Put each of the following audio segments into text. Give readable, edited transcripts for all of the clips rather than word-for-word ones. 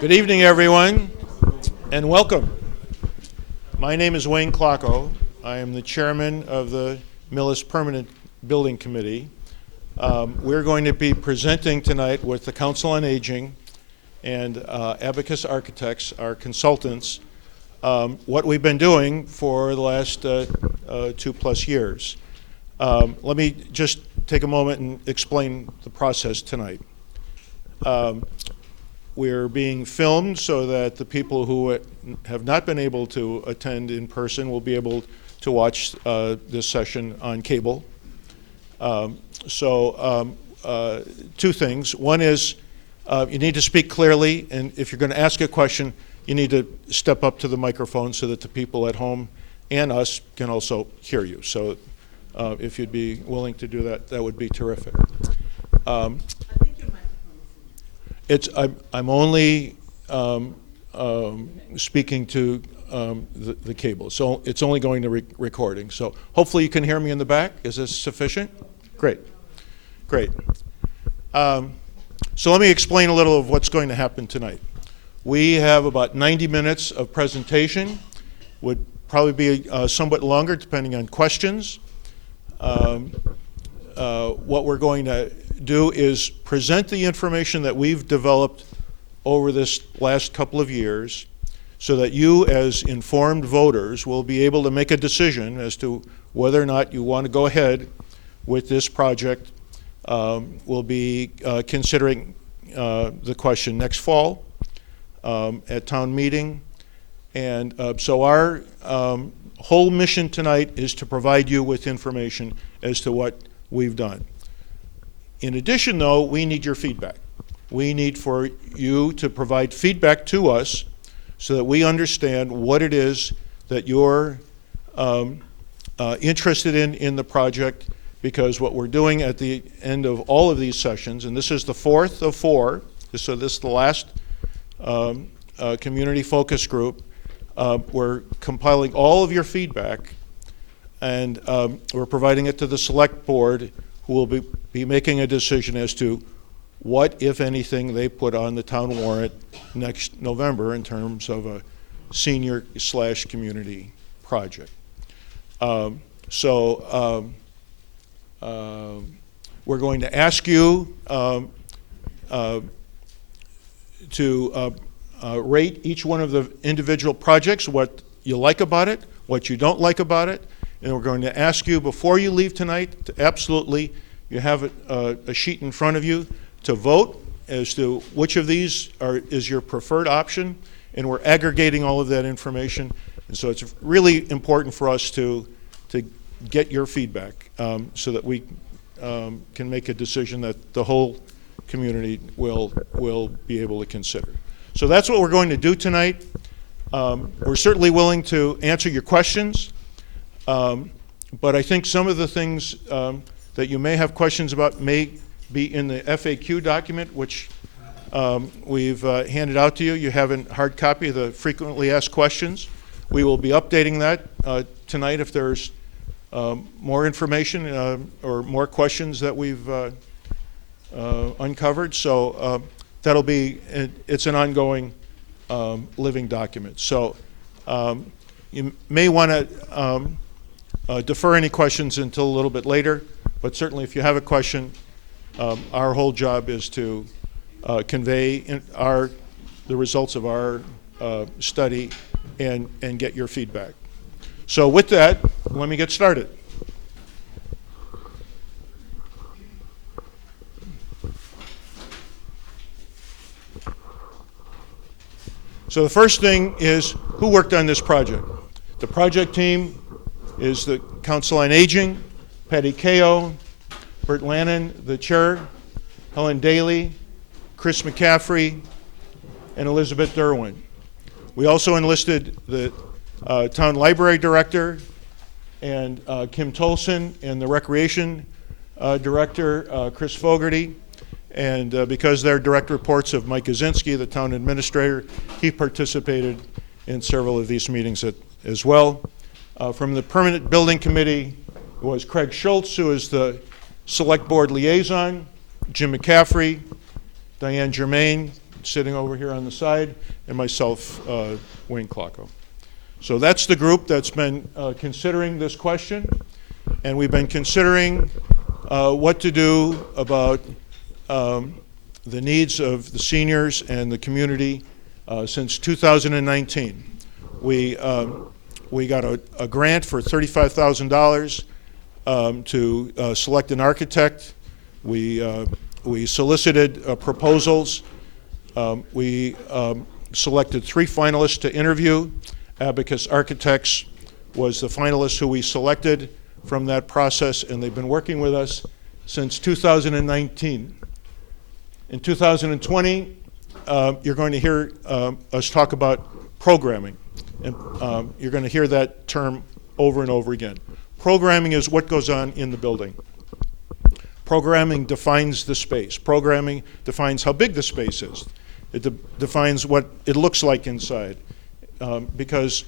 Good evening, everyone, and welcome. My name is Wayne Clocko. I am the chairman of the Millis Permanent Building Committee. We're going to be presenting tonight with the Council on Aging and Abacus Architects, our consultants, what we've been doing for the last 2+ years. Let me just take a moment and explain the process tonight. We're being filmed so that the people who have not been able to attend in person will be able to watch this session on cable. Two things. One is you need to speak clearly, and if you're going to ask a question, you need to step up to the microphone so that the people at home and us can also hear you. So if you'd be willing to do that, that would be terrific. I'm only speaking to the cable, so it's only going to recording. So hopefully you can hear me in the back. Is this sufficient? Great. So let me explain a little of what's going to happen tonight. We have about 90 minutes of presentation. Would probably be somewhat longer depending on questions. What we're going to do is present the information that we've developed over this last couple of years so that you as informed voters will be able to make a decision as to whether or not you want to go ahead with this project. We'll be considering the question next fall at town meeting. And so our whole mission tonight is to provide you with information as to what we've done. In addition, though, we need your feedback. We need for you to provide feedback to us so that we understand what it is that you're interested in the project, because what we're doing at the end of all of these sessions, and this is the fourth of four, so this is the last community focus group, we're compiling all of your feedback, and we're providing it to the select board, who will be making a decision as to what, if anything, they put on the town warrant next November in terms of a senior/community project. We're going to ask you to rate each one of the individual projects, what you like about it, what you don't like about it, and we're going to ask you before you leave tonight to absolutely, you have a sheet in front of you, to vote as to which of these is your preferred option, and we're aggregating all of that information. And so it's really important for us to get your feedback so that we can make a decision that the whole community will be able to consider. So that's what we're going to do tonight. We're certainly willing to answer your questions, but I think some of the things that you may have questions about may be in the FAQ document, which we've handed out to you. You have a hard copy of the frequently asked questions. We will be updating that tonight if there's more information or more questions that we've uncovered. So that'll be, it's an ongoing living document. So you may want to defer any questions until a little bit later, but certainly if you have a question, our whole job is to convey the results of our study and get your feedback. So with that, let me get started. So the first thing is, who worked on this project? The project team is the Council on Aging, Patty Kao, Bert Lannon, the chair, Helen Daly, Chris McCaffrey, and Elizabeth Derwin. We also enlisted the town library director and Kim Tolson, and the recreation director, Chris Fogarty. And because they're direct reports of Mike Kaczynski, the town administrator, he participated in several of these meetings as well. From the Permanent Building Committee was Craig Schultz, who is the Select Board Liaison, Jim McCaffrey, Diane Germain, sitting over here on the side, and myself, Wayne Clocko. So that's the group that's been considering this question, and we've been considering what to do about the needs of the seniors and the community since 2019. We got a grant for $35,000 to select an architect. We solicited proposals. We selected 3 finalists to interview. Abacus Architects was the finalist who we selected from that process, and they've been working with us since 2019. In 2020, you're going to hear us talk about programming, and you're going to hear that term over and over again. Programming is what goes on in the building. Programming defines the space. Programming defines how big the space is. It defines what it looks like inside, because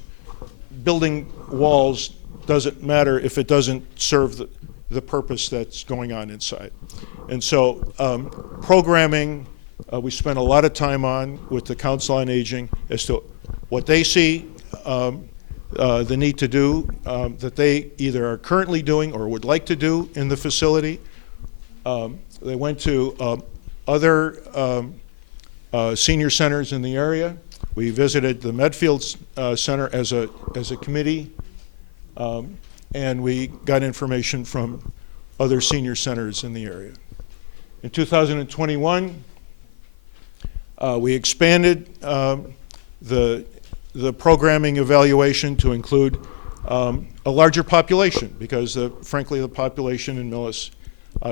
building walls doesn't matter if it doesn't serve the purpose that's going on inside. And so programming, we spent a lot of time on with the Council on Aging as to what they see the need to do, that they either are currently doing or would like to do in the facility. They went to other senior centers in the area. We visited the Medfield Center as a committee, and we got information from other senior centers in the area. In 2021, we expanded the programming evaluation to include a larger population, because frankly the population in Millis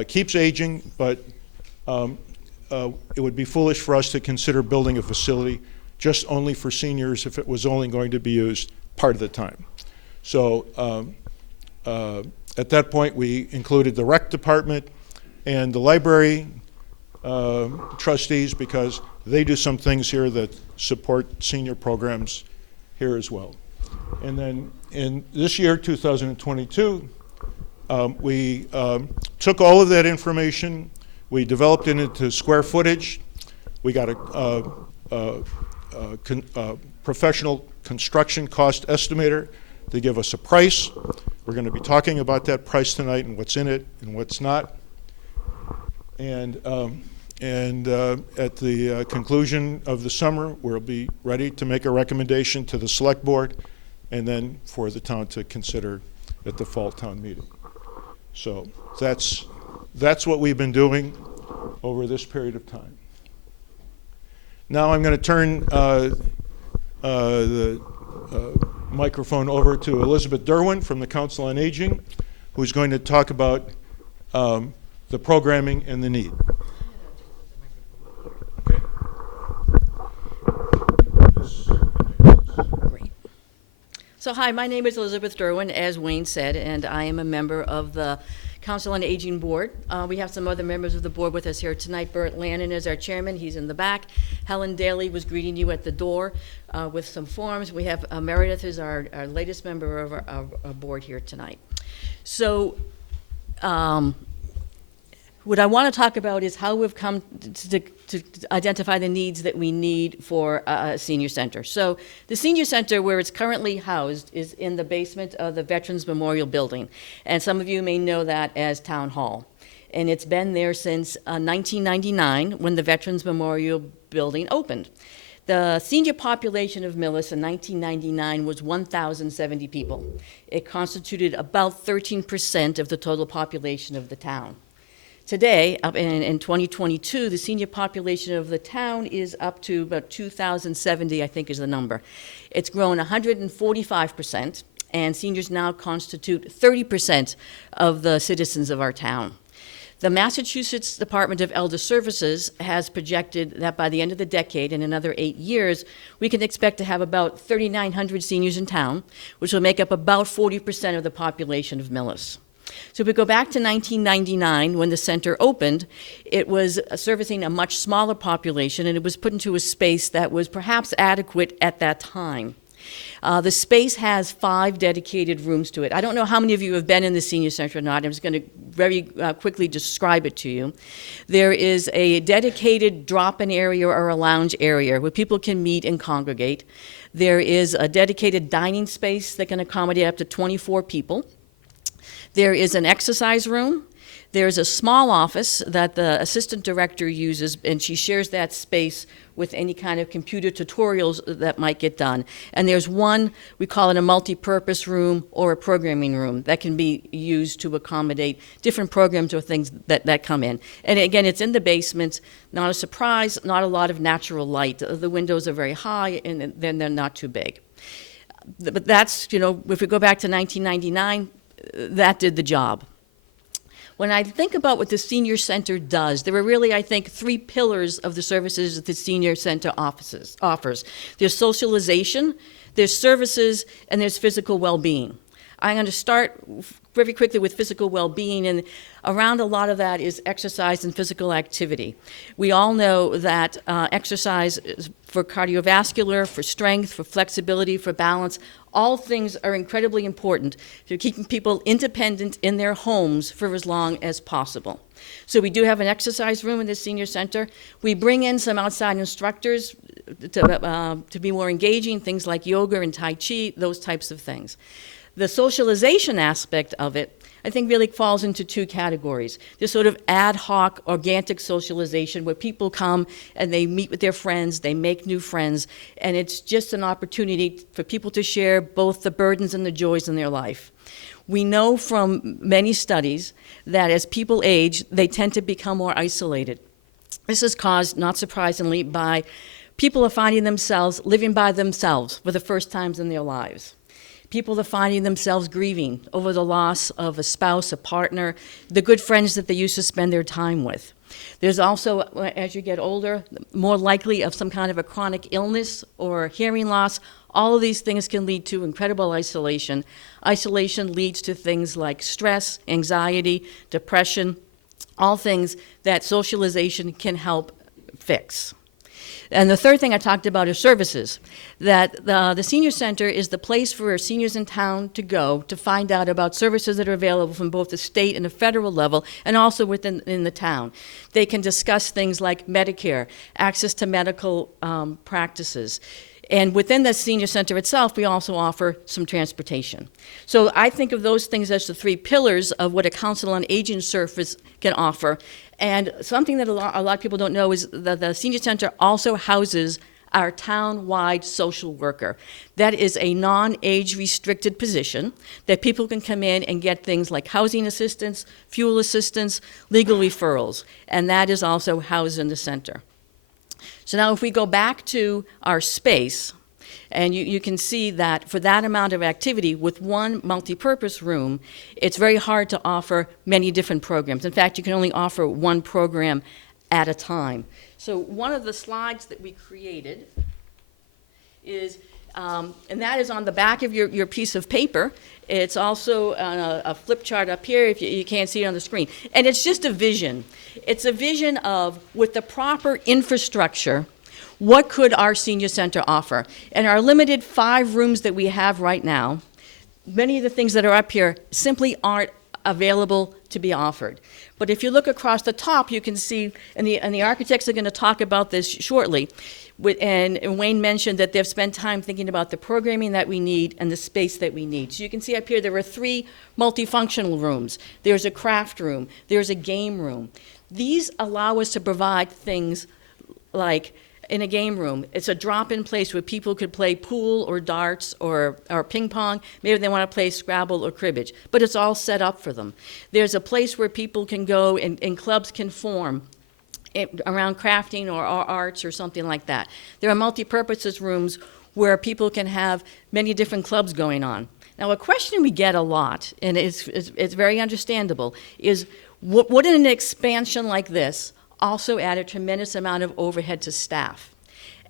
keeps aging, but it would be foolish for us to consider building a facility just only for seniors if it was only going to be used part of the time. So at that point, we included the rec department and the library trustees, because they do some things here that support senior programs here as well. And then in this year, 2022, we took all of that information, we developed it into square footage. We got a professional construction cost estimator to give us a price. We're going to be talking about that price tonight and what's in it and what's not. And at the conclusion of the summer, we'll be ready to make a recommendation to the select board, and then for the town to consider at the fall town meeting. So that's what we've been doing over this period of time. Now I'm going to turn the microphone over to Elizabeth Derwin from the Council on Aging, who's going to talk about the programming and the need. Okay. Great. So hi, my name is Elizabeth Derwin, as Wayne said, and I am a member of the Council on Aging Board. We have some other members of the board with us here tonight. Bert Lannon is our chairman. He's in the back. Helen Daly was greeting you at the door with some forms. We have Meredith is our latest member of our board here tonight. So what I want to talk about is how we've come to identify the needs that we need for a senior center. So the senior center, where it's currently housed, is in the basement of the Veterans Memorial Building. And some of you may know that as Town Hall. And it's been there since 1999, when the Veterans Memorial Building opened. The senior population of Millis in 1999 was 1,070 people. It constituted about 13% of the total population of the town. Today, in 2022, the senior population of the town is up to about 2,070, I think is the number. It's grown 145%, and seniors now constitute 30% of the citizens of our town. The Massachusetts Department of Elder Services has projected that by the end of the decade, in another 8 years, we can expect to have about 3,900 seniors in town, which will make up about 40% of the population of Millis. So if we go back to 1999, when the center opened, it was servicing a much smaller population, and it was put into a space that was perhaps adequate at that time. The space has 5 dedicated rooms to it. I don't know how many of you have been in the senior center or not. I'm just going to very quickly describe it to you. There is a dedicated drop-in area or a lounge area where people can meet and congregate. There is a dedicated dining space that can accommodate up to 24 people. There is an exercise room. There's a small office that the assistant director uses, and she shares that space with any kind of computer tutorials that might get done. And there's one, we call it a multi-purpose room or a programming room that can be used to accommodate different programs or things that come in. And again, it's in the basement, not a surprise, not a lot of natural light. The windows are very high, and then they're not too big. But that's, if we go back to 1999, that did the job. When I think about what the senior center does, there are really, I think, 3 pillars of the services that the senior center offers. There's socialization, there's services, and there's physical well-being. I'm going to start very quickly with physical well-being, and around a lot of that is exercise and physical activity. We all know that exercise is for cardiovascular, for strength, for flexibility, for balance, all things are incredibly important to keeping people independent in their homes for as long as possible. So we do have an exercise room in the senior center. We bring in some outside instructors to be more engaging, things like yoga and Tai Chi, those types of things. The socialization aspect of it, I think, really falls into 2 categories. There's sort of ad hoc, organic socialization where people come and they meet with their friends, they make new friends, and it's just an opportunity for people to share both the burdens and the joys in their life. We know from many studies that as people age, they tend to become more isolated. This is caused, not surprisingly, by people are finding themselves living by themselves for the first times in their lives. People are finding themselves grieving over the loss of a spouse, a partner, the good friends that they used to spend their time with. There's also, as you get older, more likely of some kind of a chronic illness or hearing loss. All of these things can lead to incredible isolation. Isolation leads to things like stress, anxiety, depression, all things that socialization can help fix. And the third thing I talked about is services, that the senior center is the place for seniors in town to go to find out about services that are available from both the state and the federal level, and also within the town. They can discuss things like Medicare, access to medical practices. And within the senior center itself, we also offer some transportation. So I think of those things as the 3 pillars of what a Council on Aging service can offer. And something that a lot of people don't know is that the senior center also houses our town-wide social worker. That is a non-age restricted position that people can come in and get things like housing assistance, fuel assistance, legal referrals, and that is also housed in the center. So now if we go back to our space, and you can see that for that amount of activity with one multi-purpose room, it's very hard to offer many different programs. In fact, you can only offer one program at a time. So one of the slides that we created is, and that is on the back of your piece of paper. It's also a flip chart up here if you can't see it on the screen. And it's just a vision. It's a vision of, with the proper infrastructure, what could our senior center offer? In our limited 5 rooms that we have right now, many of the things that are up here simply aren't available to be offered. But if you look across the top, you can see, and the architects are going to talk about this shortly, and Wayne mentioned that they've spent time thinking about the programming that we need and the space that we need. So you can see up here there are 3 multifunctional rooms. There's a craft room. There's a game room. These allow us to provide things like, in a game room, it's a drop-in place where people could play pool or darts or ping pong. Maybe they want to play Scrabble or cribbage, but it's all set up for them. There's a place where people can go and clubs can form around crafting or arts or something like that. There are multi-purposes rooms where people can have many different clubs going on. Now, a question we get a lot, and it's very understandable, is would an expansion like this also add a tremendous amount of overhead to staff?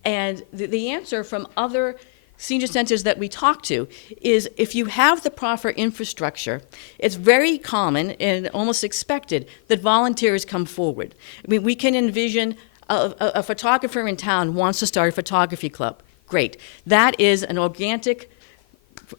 And the answer from other senior centers that we talk to is, if you have the proper infrastructure, it's very common and almost expected that volunteers come forward. I mean, we can envision a photographer in town wants to start a photography club. Great. That is an organic,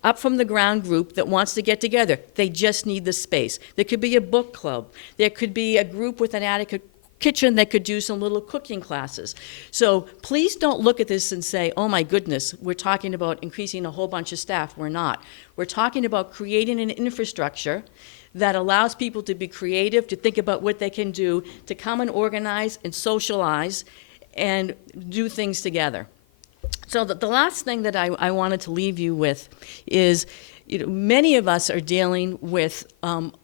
up from the ground group that wants to get together. They just need the space. There could be a book club. There could be a group with an attic kitchen that could do some little cooking classes. So please don't look at this and say, oh my goodness, we're talking about increasing a whole bunch of staff. We're not. We're talking about creating an infrastructure that allows people to be creative, to think about what they can do, to come and organize and socialize and do things together. So the last thing that I wanted to leave you with is, many of us are dealing with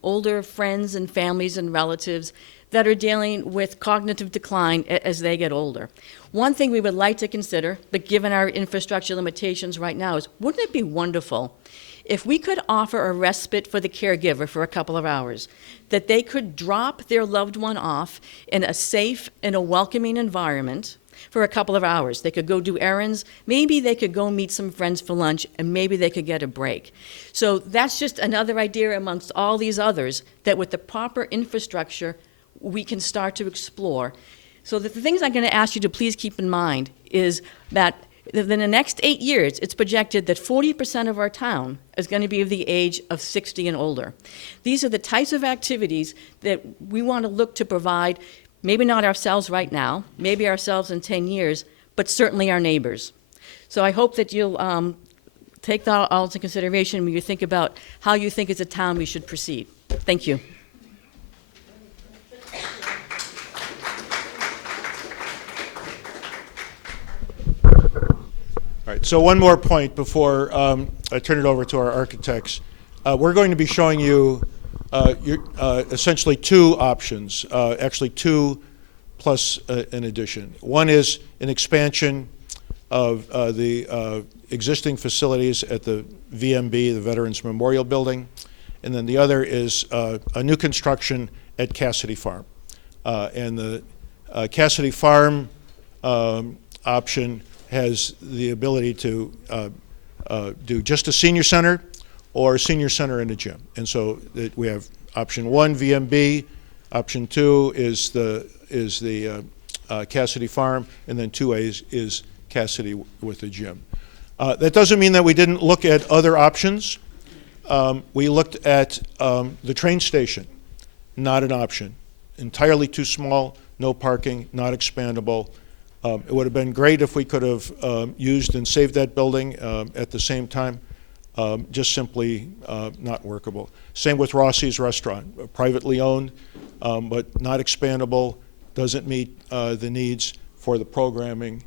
older friends and families and relatives that are dealing with cognitive decline as they get older. One thing we would like to consider, but given our infrastructure limitations right now, is wouldn't it be wonderful if we could offer a respite for the caregiver for a couple of hours, that they could drop their loved one off in a safe and a welcoming environment for a couple of hours. They could go do errands, maybe they could go meet some friends for lunch, and maybe they could get a break. So that's just another idea amongst all these others that with the proper infrastructure, we can start to explore. So the things I'm going to ask you to please keep in mind is that in the next 8 years, it's projected that 40% of our town is going to be of the age of 60 and older. These are the types of activities that we want to look to provide, maybe not ourselves right now, maybe ourselves in 10 years, but certainly our neighbors. So I hope that you'll take that all into consideration when you think about how you think as a town we should proceed. Thank you. All right, so one more point before I turn it over to our architects. We're going to be showing you essentially two options, actually two plus an addition. One is an expansion of the existing facilities at the VMB, the Veterans Memorial Building, and then the other is a new construction at Cassidy Farm. And the Cassidy Farm option has the ability to do just a senior center or a senior center and a gym. And so we have option 1, VMB, option 2 is the Cassidy Farm, and then 2A is Cassidy with a gym. That doesn't mean that we didn't look at other options. We looked at the train station, not an option. Entirely too small, no parking, not expandable. It would have been great if we could have used and saved that building at the same time. Just simply not workable. Same with Rossi's Restaurant, privately owned, but not expandable, doesn't meet the needs for the programming.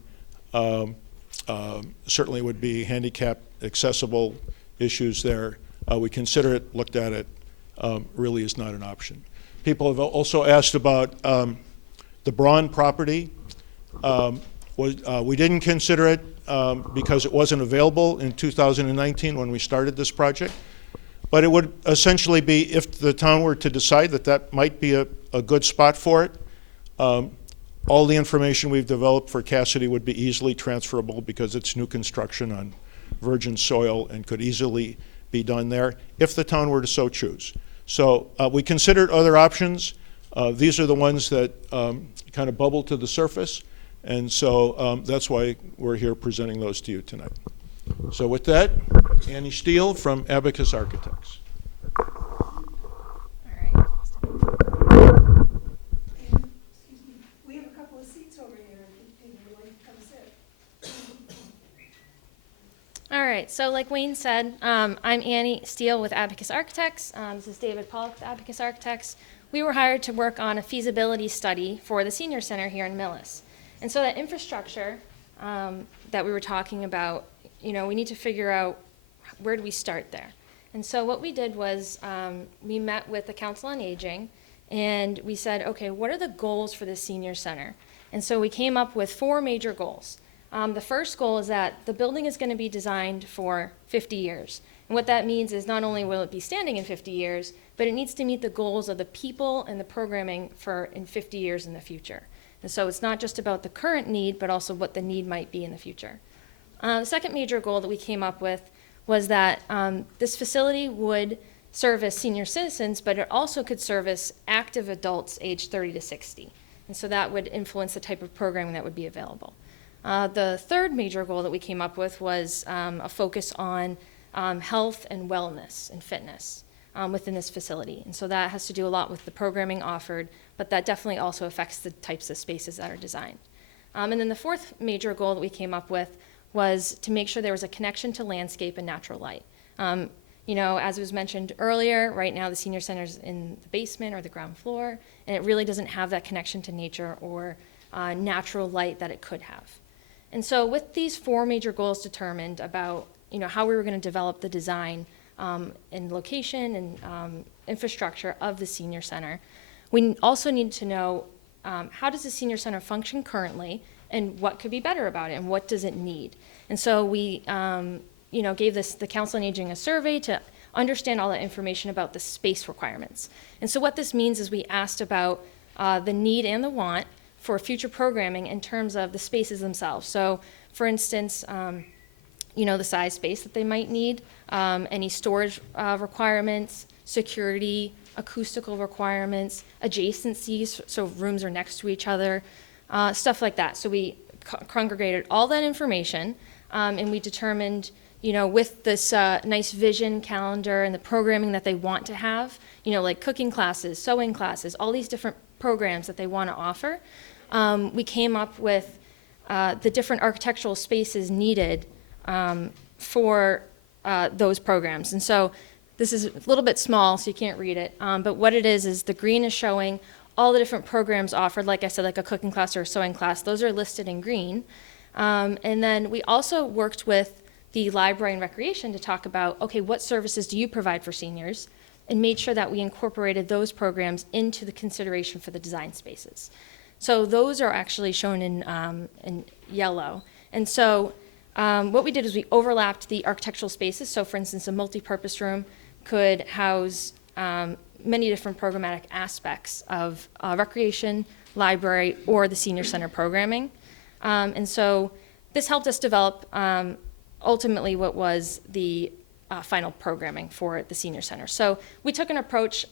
Certainly would be handicap accessible issues there. We consider it, looked at it, really is not an option. People have also asked about the Braun Property. We didn't consider it because it wasn't available in 2019 when we started this project. But it would essentially be, if the town were to decide that that might be a good spot for it, all the information we've developed for Cassidy would be easily transferable because it's new construction on virgin soil and could easily be done there if the town were to so choose. So we considered other options. These are the ones that kind of bubble to the surface. And so that's why we're here presenting those to you tonight. So with that, Annie Steele from Abacus Architects. All right. We have a couple of seats over here if people would like to come sit. All right, so like Wayne said, I'm Annie Steele with Abacus Architects. This is David Pollock with Abacus Architects. We were hired to work on a feasibility study for the senior center here in Millis. And so that infrastructure that we were talking about, we need to figure out where do we start there. And so what we did was we met with the Council on Aging and we said, okay, what are the goals for the senior center? And so we came up with 4 major goals. The first goal is that the building is going to be designed for 50 years. And what that means is not only will it be standing in 50 years, but it needs to meet the goals of the people and the programming for in 50 years in the future. And so it's not just about the current need, but also what the need might be in the future. The second major goal that we came up with was that this facility would service senior citizens, but it also could service active adults aged 30 to 60. And so that would influence the type of programming that would be available. The third major goal that we came up with was a focus on health and wellness and fitness within this facility. And so that has to do a lot with the programming offered, but that definitely also affects the types of spaces that are designed. And then the fourth major goal that we came up with was to make sure there was a connection to landscape and natural light. As was mentioned earlier, right now the senior center is in the basement or the ground floor, and it really doesn't have that connection to nature or natural light that it could have. And so with these four major goals determined about how we were going to develop the design and location and infrastructure of the senior center, we also need to know how does the senior center function currently and what could be better about it and what does it need. And so we gave the Council on Aging a survey to understand all that information about the space requirements. And so what this means is we asked about the need and the want for future programming in terms of the spaces themselves. So for instance, the size space that they might need, any storage requirements, security, acoustical requirements, adjacencies, so rooms are next to each other, stuff like that. So we congregated all that information and we determined with this nice vision calendar and the programming that they want to have, like cooking classes, sewing classes, all these different programs that they want to offer, we came up with the different architectural spaces needed for those programs. And so this is a little bit small, so you can't read it, but what it is the green is showing all the different programs offered, like I said, like a cooking class or a sewing class. Those are listed in green. And then we also worked with the library and recreation to talk about, okay, what services do you provide for seniors? And made sure that we incorporated those programs into the consideration for the design spaces. So those are actually shown in yellow. And so what we did is we overlapped the architectural spaces. So for instance, a multi-purpose room could house many different programmatic aspects of recreation, library, or the senior center programming. And so this helped us develop ultimately what was the final programming for the senior center. So we took an approach,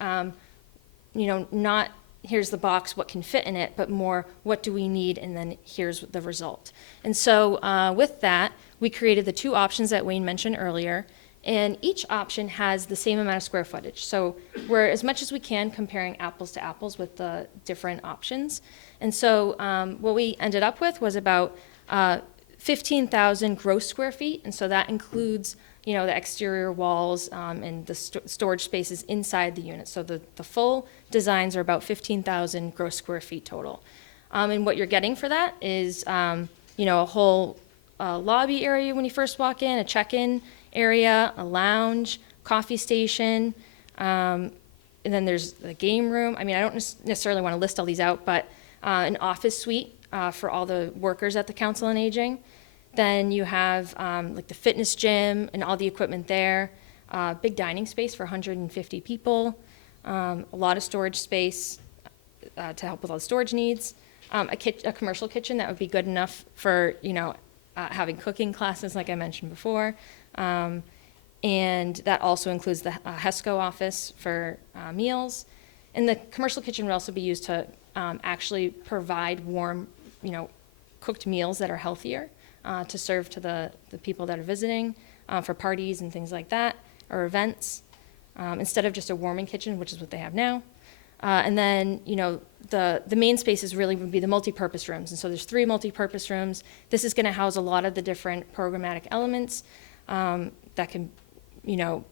not here's the box, what can fit in it, but more what do we need, and then here's the result. And so with that, we created the two options that Wayne mentioned earlier, and each option has the same amount of square footage. So we're, as much as we can, comparing apples to apples with the different options. And so what we ended up with was about 15,000 gross square feet, and so that includes the exterior walls and the storage spaces inside the unit. So the full designs are about 15,000 gross square feet total. And what you're getting for that is a whole lobby area when you first walk in, a check-in area, a lounge, coffee station, and then there's the game room. I mean, I don't necessarily want to list all these out, but an office suite for all the workers at the Council on Aging. Then you have like the fitness gym and all the equipment there, big dining space for 150 people, a lot of storage space to help with all the storage needs, a commercial kitchen that would be good enough for having cooking classes like I mentioned before, and that also includes the HESCO office for meals. And the commercial kitchen would also be used to actually provide warm, cooked meals that are healthier to serve to the people that are visiting for parties and things like that, or events, instead of just a warming kitchen, which is what they have now. And then, the main spaces really would be the multi-purpose rooms. And so there's 3 multi-purpose rooms. This is going to house a lot of the different programmatic elements that can,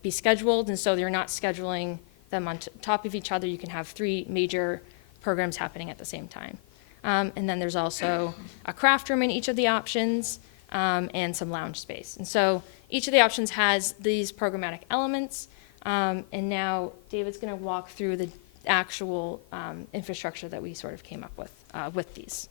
be scheduled. And so you're not scheduling them on top of each other. You can have 3 major programs happening at the same time. And then there's also a craft room in each of the options and some lounge space. And so each of the options has these programmatic elements. And now David's going to walk through the actual infrastructure that we sort of came up with these.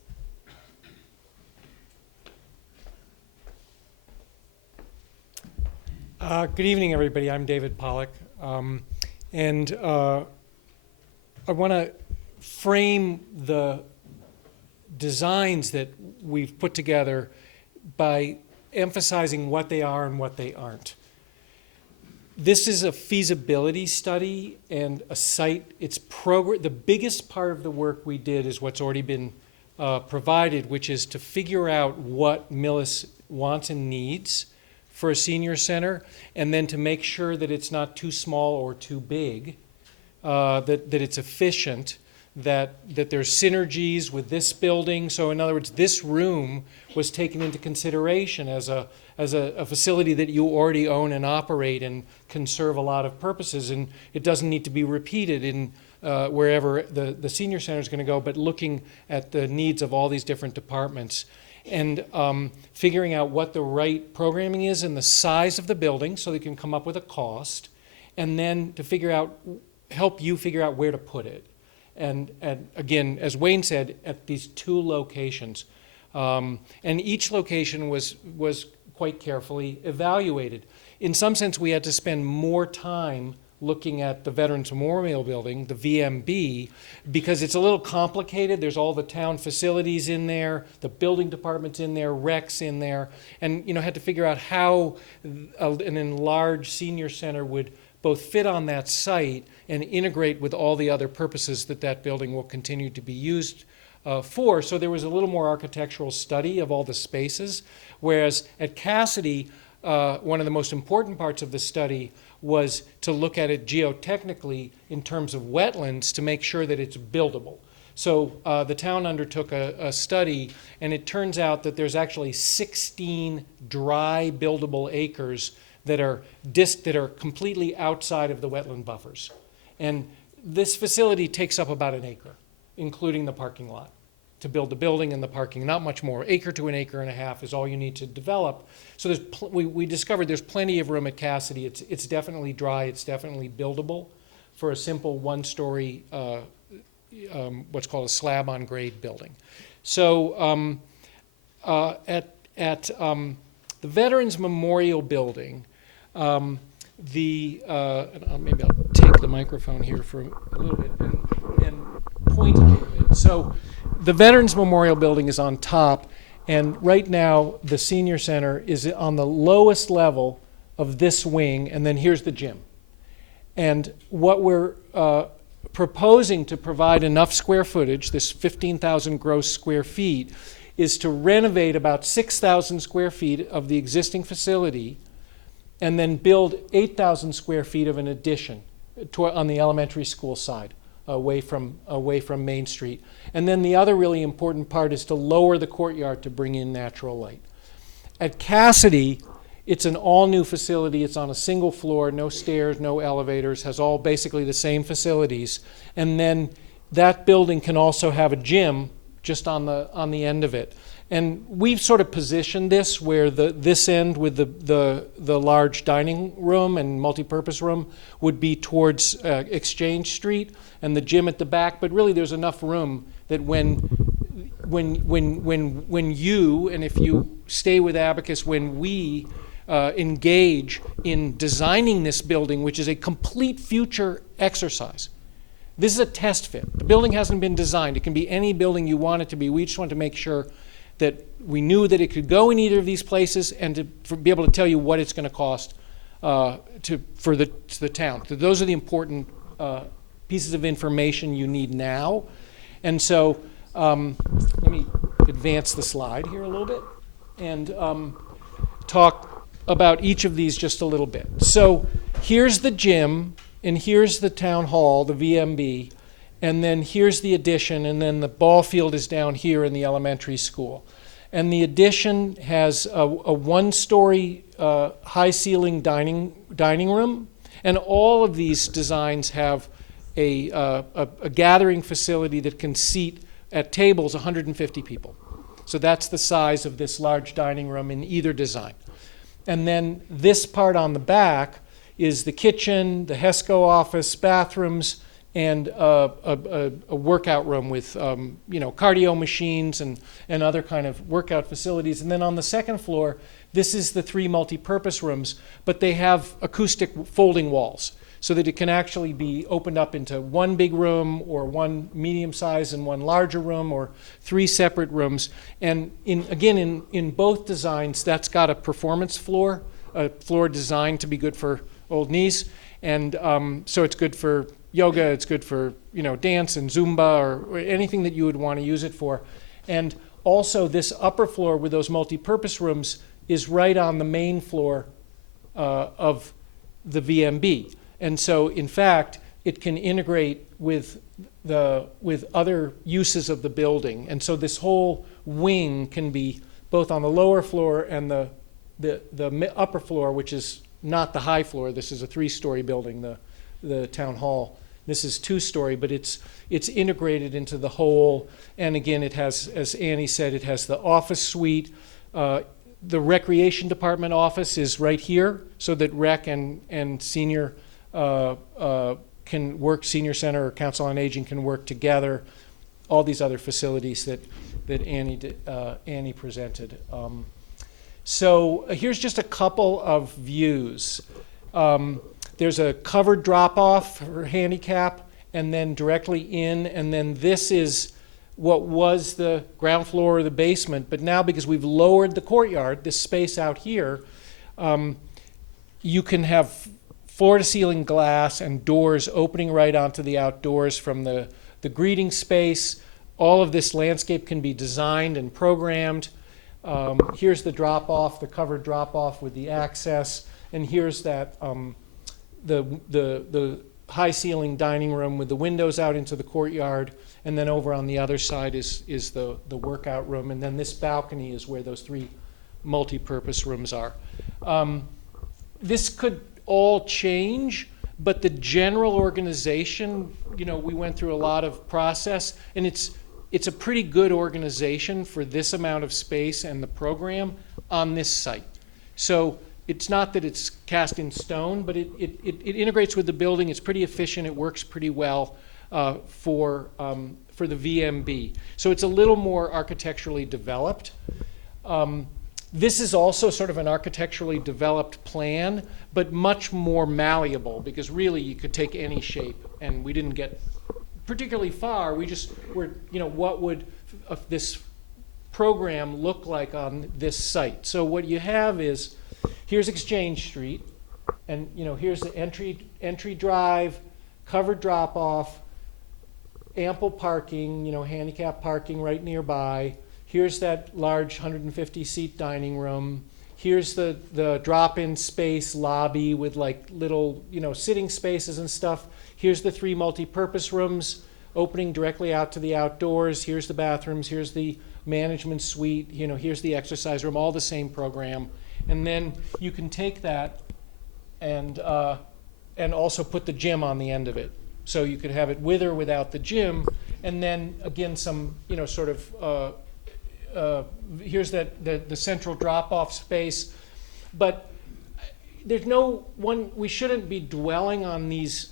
Good evening, everybody. I'm David Pollack. And I want to frame the designs that we've put together by emphasizing what they are and what they aren't. This is a feasibility study and a site. The biggest part of the work we did is what's already been provided, which is to figure out what Millis wants and needs for a senior center, and then to make sure that it's not too small or too big, that it's efficient, that there's synergies with this building. So in other words, this room was taken into consideration as a facility that you already own and operate and can serve a lot of purposes, and it doesn't need to be repeated in wherever the senior center is going to go, but looking at the needs of all these different departments and figuring out what the right programming is and the size of the building so they can come up with a cost, and then to help you figure out where to put it. And again, as Wayne said, at these 2 locations. And each location was quite carefully evaluated. In some sense, we had to spend more time looking at the Veterans Memorial Building, the VMB, because it's a little complicated. There's all the town facilities in there, the building department's in there, recs in there, and had to figure out how an enlarged senior center would both fit on that site and integrate with all the other purposes that building will continue to be used for. So there was a little more architectural study of all the spaces, whereas at Cassidy, one of the most important parts of the study was to look at it geotechnically in terms of wetlands to make sure that it's buildable. So the town undertook a study, and it turns out that there's actually 16 dry buildable acres that are completely outside of the wetland buffers. And this facility takes up about an acre, including the parking lot, to build the building and the parking. Not much more. Acre to an acre and a half is all you need to develop. So we discovered there's plenty of room at Cassidy. It's definitely dry. It's definitely buildable for a simple 1-story, what's called a slab-on-grade building. So at the Veterans Memorial Building, maybe I'll take the microphone here for a little bit and point a little bit. So the Veterans Memorial Building is on top, and right now the senior center is on the lowest level of this wing, and then here's the gym. And what we're proposing to provide enough square footage, this 15,000 gross square feet, is to renovate about 6,000 square feet of the existing facility and then build 8,000 square feet of an addition on the elementary school side, away from Main Street. And then the other really important part is to lower the courtyard to bring in natural light. At Cassidy, it's an all-new facility. It's on a single floor, no stairs, no elevators, has all basically the same facilities. And then that building can also have a gym just on the end of it. And we've sort of positioned this where this end with the large dining room and multipurpose room would be towards Exchange Street, and the gym at the back. But really, there's enough room that when you, and if you stay with Abacus, when we engage in designing this building, which is a complete future exercise. This is a test fit. The building hasn't been designed. It can be any building you want it to be. We just want to make sure that we knew that it could go in either of these places and to be able to tell you what it's going to cost to the town. So those are the important pieces of information you need now. And so let me advance the slide here a little bit and talk about each of these just a little bit. So here's the gym, and here's the town hall, the VMB, and then here's the addition, and then the ball field is down here in the elementary school. And the addition has a one-story high ceiling dining room, and all of these designs have a gathering facility that can seat at tables 150 people. So that's the size of this large dining room in either design. And then this part on the back is the kitchen, the HESCO office, bathrooms, and a workout room with cardio machines and other kind of workout facilities. And then on the second floor, this is the 3 multi-purpose rooms, but they have acoustic folding walls so that it can actually be opened up into one big room or one medium size and one larger room or 3 separate rooms. And in both designs, that's got a performance floor, a floor designed to be good for old knees. And so it's good for yoga, it's good for dance and Zumba or anything that you would want to use it for. And also this upper floor with those multi-purpose rooms is right on the main floor of the VMB. And so in fact, it can integrate with other uses of the building. And so this whole wing can be both on the lower floor and the upper floor, which is not the high floor. This is a 3-story building, the town hall. This is 2-story, but it's integrated into the whole. And again, it has, as Annie said, it has the office suite. The recreation department office is right here, so that rec and senior can work, senior center or council on aging can work together. All these other facilities that Annie presented. So here's just a couple of views. There's a covered drop-off for handicap, and then directly in, and then this is what was the ground floor or the basement, but now because we've lowered the courtyard, this space out here, you can have floor-to-ceiling glass and doors opening right onto the outdoors from the greeting space. All of this landscape can be designed and programmed. Here's the drop-off, the covered drop-off with the access, and here's that the high-ceiling dining room with the windows out into the courtyard, and then over on the other side is the workout room, and then this balcony is where those 3 multi-purpose rooms are. This could all change, but the general organization, we went through a lot of process, and it's a pretty good organization for this amount of space and the program on this site. So it's not that it's cast in stone, but it integrates with the building. It's pretty efficient. It works pretty well for the VMB. So it's a little more architecturally developed. This is also sort of an architecturally developed plan, but much more malleable, because really you could take any shape, and we didn't get particularly far. We just were, what would this program look like on this site? So what you have is, here's Exchange Street, and here's the entry drive, covered drop-off, ample parking, handicap parking right nearby. Here's that large 150-seat dining room. Here's the drop-in space lobby with like little, sitting spaces and stuff. Here's the 3 multi-purpose rooms opening directly out to the outdoors. Here's the bathrooms. Here's the management suite. Here's the exercise room, all the same program. And then you can take that and also put the gym on the end of it. So you could have it with or without the gym. And then again, some, sort of, here's the central drop-off space. But there's we shouldn't be dwelling on these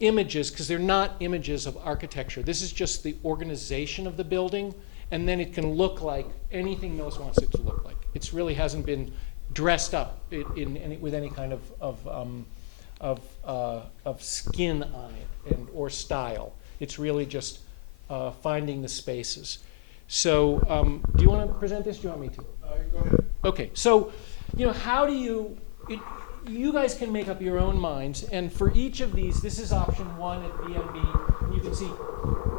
images, because they're not images of architecture. This is just the organization of the building, and then it can look like anything Mills wants it to look like. It really hasn't been dressed up with any kind of skin on it or style. It's really just finding the spaces. So do you want to present this? Do you want me to? Go ahead. Okay, so how do you guys can make up your own minds, and for each of these, this is option 1 at VMB, and you can see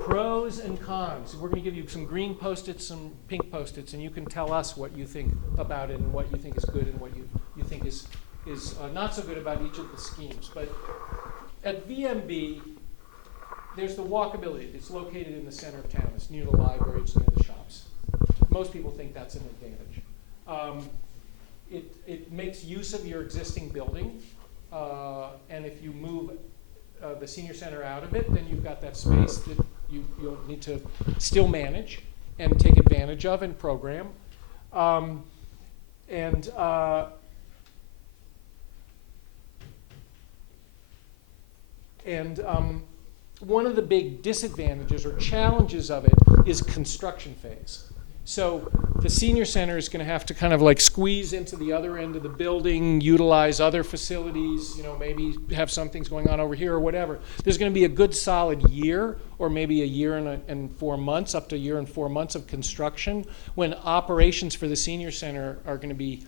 pros and cons. We're going to give you some green Post-its, some pink Post-its, and you can tell us what you think about it and what you think is good and what you think is not so good about each of the schemes. But at VMB, there's the walkability. It's located in the center of town. It's near the library. It's near the shops. Most people think that's an advantage. It makes use of your existing building, and if you move the senior center out of it, then you've got that space that you'll need to still manage and take advantage of and program. One of the big disadvantages or challenges of it is construction phase. So the senior center is going to have to kind of like squeeze into the other end of the building, utilize other facilities, maybe have some things going on over here or whatever. There's going to be a good solid year, or maybe a year and 4 months, up to a year and 4 months of construction, when operations for the senior center are going to be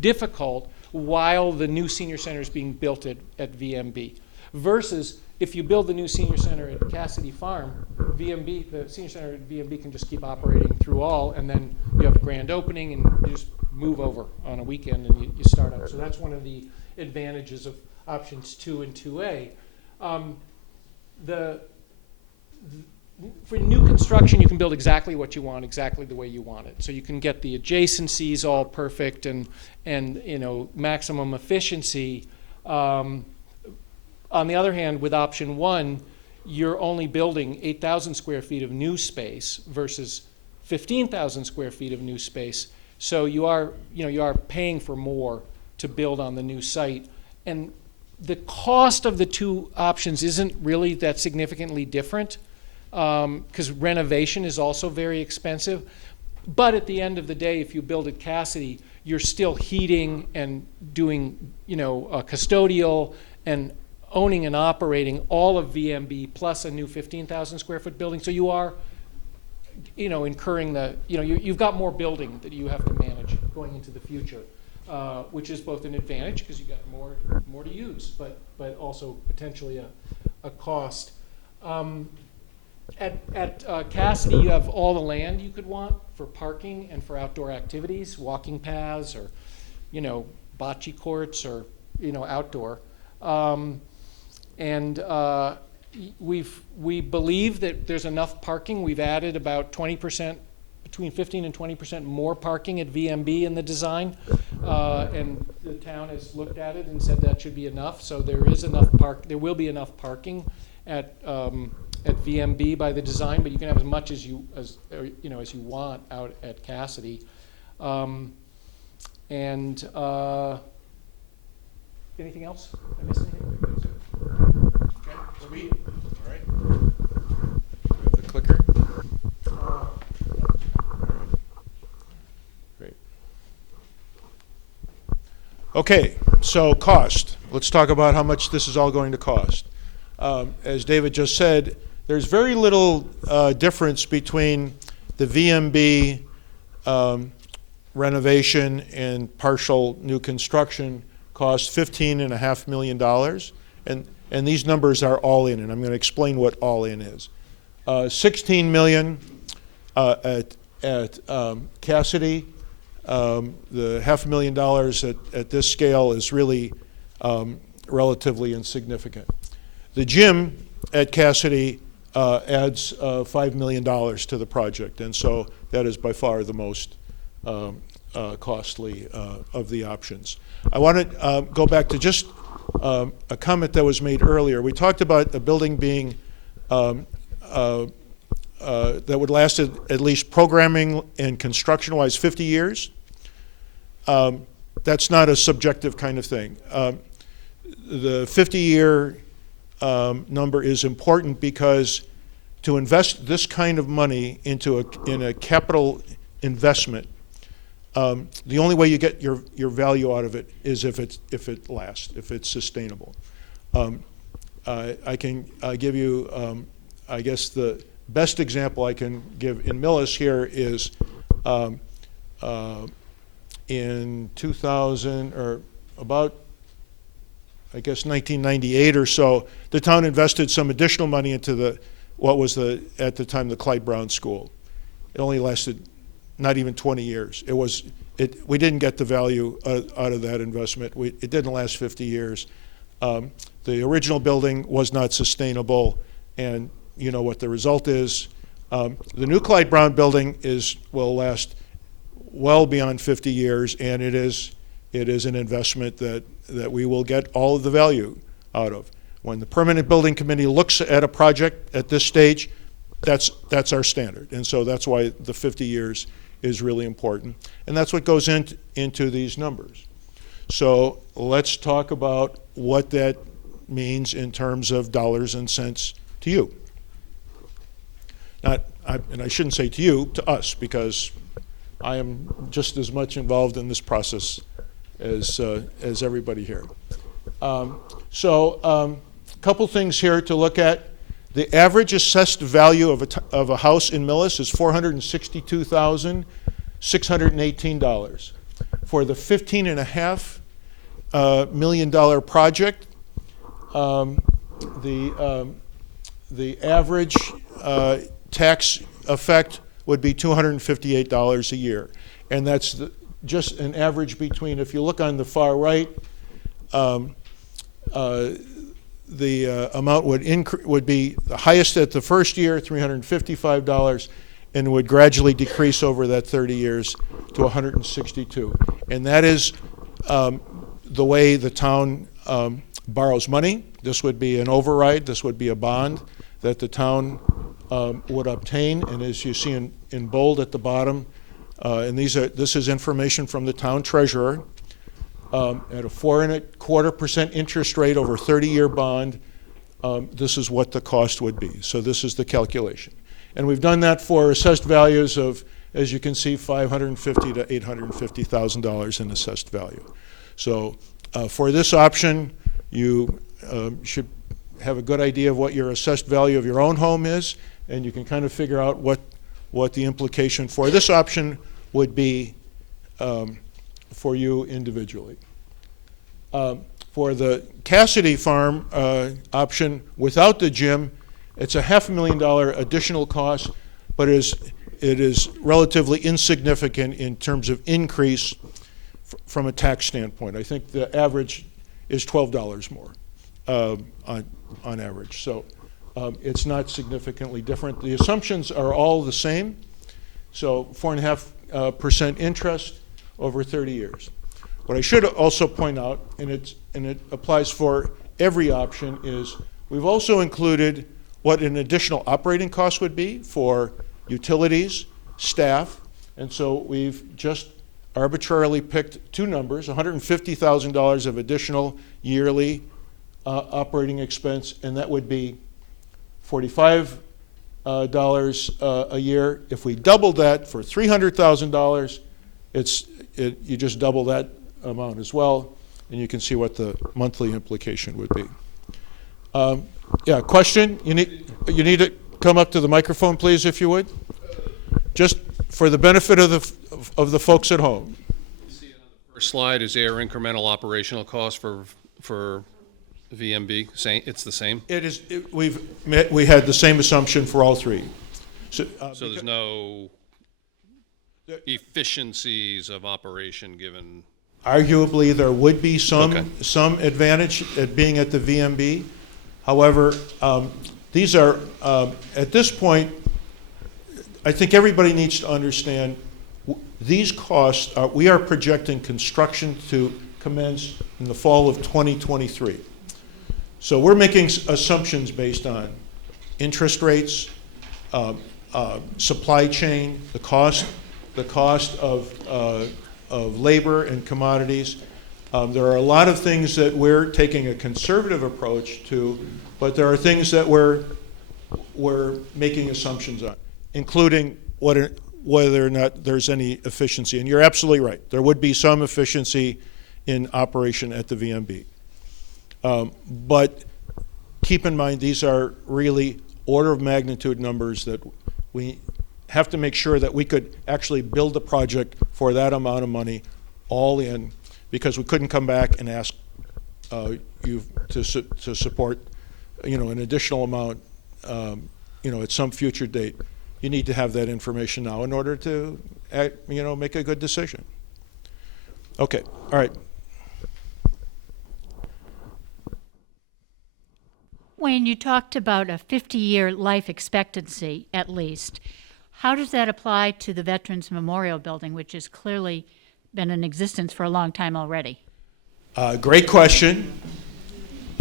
difficult while the new senior center is being built at VMB. Versus if you build the new senior center at Cassidy Farm, VMB, the senior center at VMB can just keep operating through all, and then you have a grand opening and you just move over on a weekend and you start up. So that's one of the advantages of options 2 and 2A. For new construction, you can build exactly what you want, exactly the way you want it. So you can get the adjacencies all perfect and maximum efficiency. On the other hand, with option 1, you're only building 8,000 square feet of new space versus 15,000 square feet of new space. So you are paying for more to build on the new site. And the cost of the two options isn't really that significantly different, because renovation is also very expensive. But at the end of the day, if you build at Cassidy, you're still heating and doing, custodial and owning and operating all of VMB plus a new 15,000 square foot building. So you are, incurring you've got more building that you have to manage going into the future, which is both an advantage because you got more to use, but also potentially a cost. At Cassidy, you have all the land you could want for parking and for outdoor activities, walking paths, or bocce courts, or outdoor. We believe that there's enough parking. We've added about 20%, between 15 and 20% more parking at VMB in the design, and the town has looked at it and said that should be enough. So there is enough there will be enough parking at VMB by the design, but you can have as much as you want out at Cassidy. Anything else? Did I miss anything? Okay, sweet. All right. We have the clicker. Great. Okay, so cost. Let's talk about how much this is all going to cost. As David just said, there's very little difference between the VMB renovation and partial new construction cost $15.5 million, and these numbers are all in, and I'm going to explain what all in is. $16 million at Cassidy. The $500,000 at this scale is really relatively insignificant. The gym at Cassidy adds $5 million to the project, and so that is by far the most costly of the options. I want to go back to just a comment that was made earlier. We talked about the building being that would last at least programming and construction-wise 50 years. That's not a subjective kind of thing. The 50-year number is important because to invest this kind of money in a capital investment, the only way you get your value out of it is if it lasts, if it's sustainable. I can give you, I guess the best example I can give in Millis here is in 2000 or about, I guess 1998 or so, the town invested some additional money into what was at the time the Clyde Brown School. It only lasted not even 20 years. We didn't get the value out of that investment. It didn't last 50 years. The original building was not sustainable, and you know what the result is. The new Clyde Brown building will last well beyond 50 years, and it is an investment that we will get all of the value out of. When the Permanent Building Committee looks at a project at this stage, that's our standard, and so that's why the 50 years is really important, and that's what goes into these numbers. So let's talk about what that means in terms of dollars and cents to you. And I shouldn't say to you, to us, because I am just as much involved in this process as everybody here. A couple things here to look at. The average assessed value of a house in Millis is $462,618. For the $15.5 million project, the average tax effect would be $258 a year. And that's just an average between, if you look on the far right, the amount would be the highest at the first year, $355, and would gradually decrease over that 30 years to $162. And that is the way the town borrows money. This would be an override. This would be a bond that the town would obtain. And as you see in bold at the bottom, and this is information from the town treasurer, at a 4.25% interest rate over a 30-year bond, this is what the cost would be. So this is the calculation. And we've done that for assessed values of, as you can see, $550,000 to $850,000 in assessed value. So for this option, you should have a good idea of what your assessed value of your own home is, and you can kind of figure out what the implication for this option would be for you individually. For the Cassidy Farm option without the gym, it's a $500,000 additional cost, but it is relatively insignificant in terms of increase from a tax standpoint. I think the average is $12 more on average. So it's not significantly different. The assumptions are all the same. So 4.5% interest over 30 years. What I should also point out, and it applies for every option, is we've also included what an additional operating cost would be for utilities, staff, and so we've just arbitrarily picked two numbers, $150,000 of additional yearly operating expense, and that would be $45 a year. If we doubled that for $300,000, you just double that amount as well, and you can see what the monthly implication would be. Yeah, question? You need to come up to the microphone, please, if you would. Just for the benefit of the folks at home. You see on the first slide, is there incremental operational cost for VMB? It's the same? It is. We had the same assumption for all three. So there's no efficiencies of operation given? Arguably, there would be some advantage at being at the VMB. However, these are, at this point, I think everybody needs to understand these costs, we are projecting construction to commence in the fall of 2023. So we're making assumptions based on interest rates, supply chain, the cost of labor and commodities. There are a lot of things that we're taking a conservative approach to, but there are things that we're making assumptions on, including whether or not there's any efficiency. And you're absolutely right. There would be some efficiency in operation at the VMB. But keep in mind, these are really order of magnitude numbers that we have to make sure that we could actually build a project for that amount of money all in, because we couldn't come back and ask you to support, an additional amount, at some future date. You need to have that information now in order to, make a good decision. Okay, all right. Wayne, you talked about a 50-year life expectancy, at least. How does that apply to the Veterans Memorial Building, which has clearly been in existence for a long time already? Great question.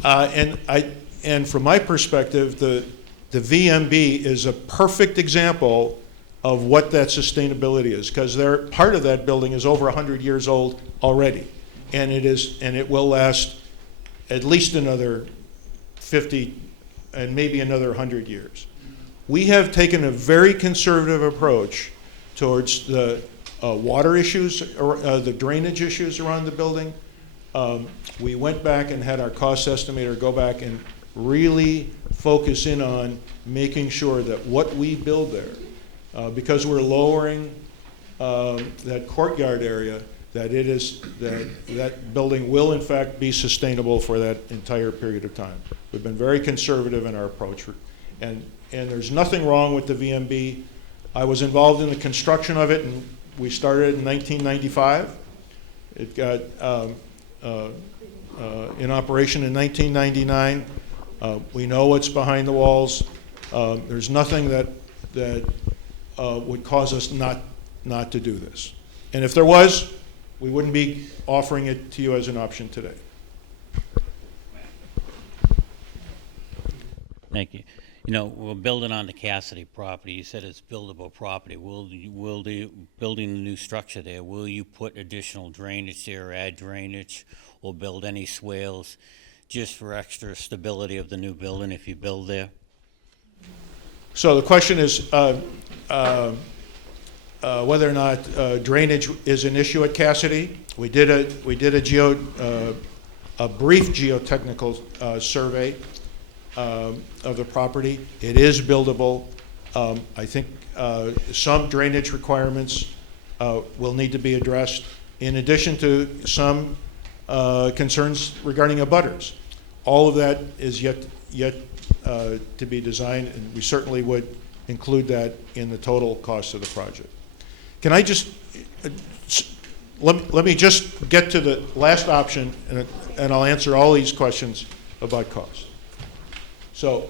And from my perspective, the VMB is a perfect example of what that sustainability is, because part of that building is over 100 years old already, and it will last at least another 50 and maybe another 100 years. We have taken a very conservative approach towards the water issues, or the drainage issues around the building. We went back and had our cost estimator go back and really focus in on making sure that what we build there, because we're lowering that courtyard area, that that building will in fact be sustainable for that entire period of time. We've been very conservative in our approach, and there's nothing wrong with the VMB. I was involved in the construction of it, and we started in 1995. It got in operation in 1999. We know what's behind the walls. There's nothing that would cause us not to do this. And if there was, we wouldn't be offering it to you as an option today. Thank you. You know, we're building on the Cassidy property. You said it's buildable property. Will the building a new structure there, will you put additional drainage there, or add drainage, or build any swales just for extra stability of the new building if you build there? So the question is whether or not drainage is an issue at Cassidy. We did a brief geotechnical survey of the property. It is buildable. I think some drainage requirements will need to be addressed, in addition to some concerns regarding abutters. All of that is yet to be designed, and we certainly would include that in the total cost of the project. Can I just let me just get to the last option, and I'll answer all these questions about cost. So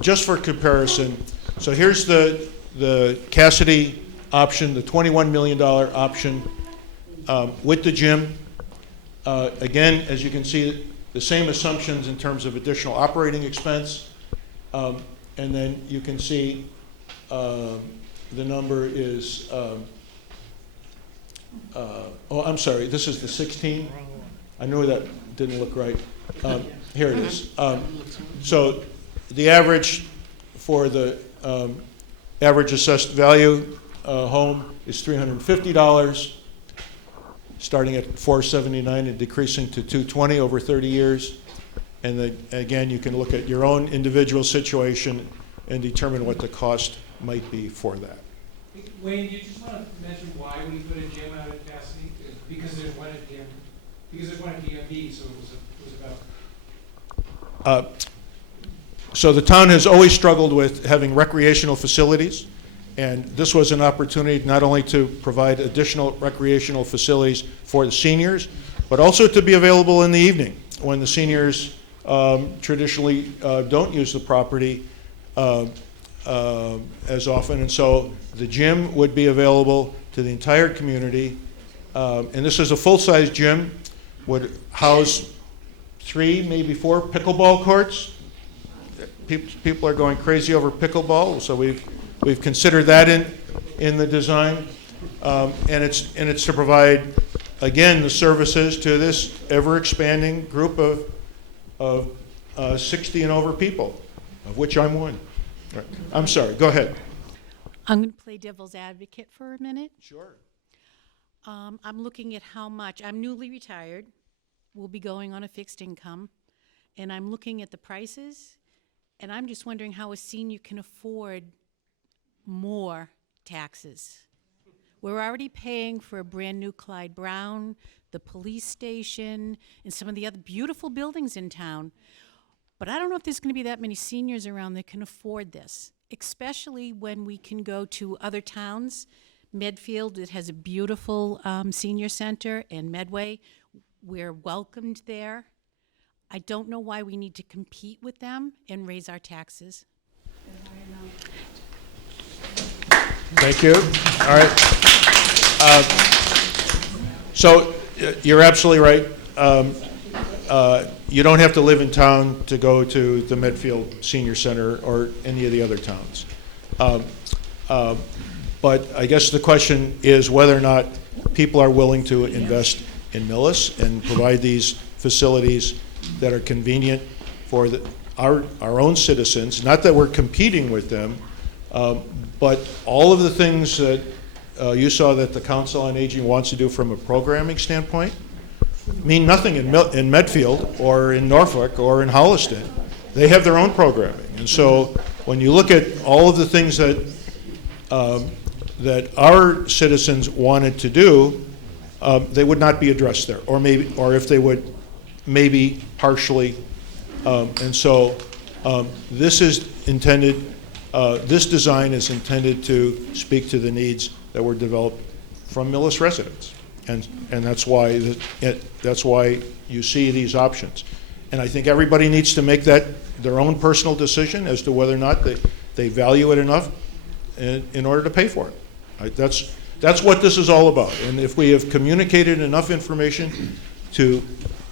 just for comparison, so here's the Cassidy option, the $21 million option with the gym. Again, as you can see, the same assumptions in terms of additional operating expense. And then you can see the number is, oh, I'm sorry, this is the 16. I knew that didn't look right. Here it is. So the average for the average assessed value home is $350, starting at $479 and decreasing to $220 over 30 years. And then, again, you can look at your own individual situation and determine what the cost might be for that. Wayne, you just want to mention why we put a gym out at Cassidy? Because there's one at DMV, so it was about. So the town has always struggled with having recreational facilities, and this was an opportunity not only to provide additional recreational facilities for the seniors, but also to be available in the evening when the seniors traditionally don't use the property as often. And so the gym would be available to the entire community. And this is a full-size gym, would house 3, maybe 4 pickleball courts. People are going crazy over pickleball, so we've considered that in the design, and it's to provide, again, the services to this ever-expanding group of 60 and over people, of which I'm one. Right. I'm sorry. Go ahead. I'm going to play devil's advocate for a minute. Sure. I'm looking at how much. I'm newly retired. We'll be going on a fixed income, and I'm looking at the prices, and I'm just wondering how a senior can afford more taxes. We're already paying for a brand new Clyde Brown, the police station, and some of the other beautiful buildings in town. But I don't know if there's going to be that many seniors around that can afford this, especially when we can go to other towns. Medfield, it has a beautiful senior center, and Medway, we're welcomed there. I don't know why we need to compete with them and raise our taxes. Thank you. All right. So you're absolutely right. You don't have to live in town to go to the Medfield Senior Center or any of the other towns. But I guess the question is whether or not people are willing to invest in Millis and provide these facilities that are convenient for our own citizens. Not that we're competing with them, but all of the things that you saw that the Council on Aging wants to do from a programming standpoint mean nothing in Medfield or in Norfolk or in Holliston. They have their own programming. And so when you look at all of the things that that our citizens wanted to do, they would not be addressed there, or maybe, or if they would, maybe partially. And so this is intended, this design is intended to speak to the needs that were developed from Millis residents. And that's why, that's why you see these options. And I think everybody needs to make that their own personal decision as to whether or not they value it enough in order to pay for it. Right? That's what this is all about. And if we have communicated enough information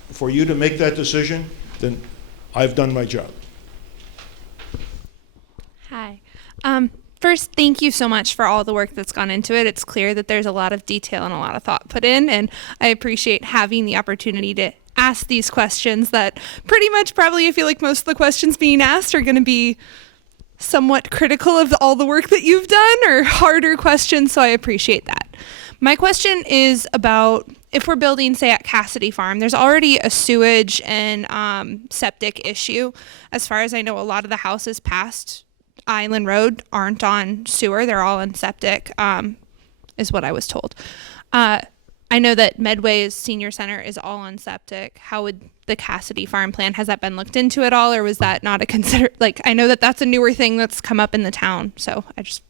for you to make that decision, then I've done my job. Hi. First, thank you so much for all the work that's gone into it. It's clear that there's a lot of detail and a lot of thought put in, and I appreciate having the opportunity to ask these questions that pretty much probably I feel like most of the questions being asked are going to be somewhat critical of all the work that you've done or harder questions, so I appreciate that. My question is about if we're building, say, at Cassidy Farm, there's already a sewage and septic issue. As far as I know, a lot of the houses past Island Road aren't on sewer. They're all on septic, is what I was told. I know that Medway's senior center is all on septic. How would the Cassidy Farm plan, has that been looked into at all, or was that not a like, I know that that's a newer thing that's come up in the town, so I just...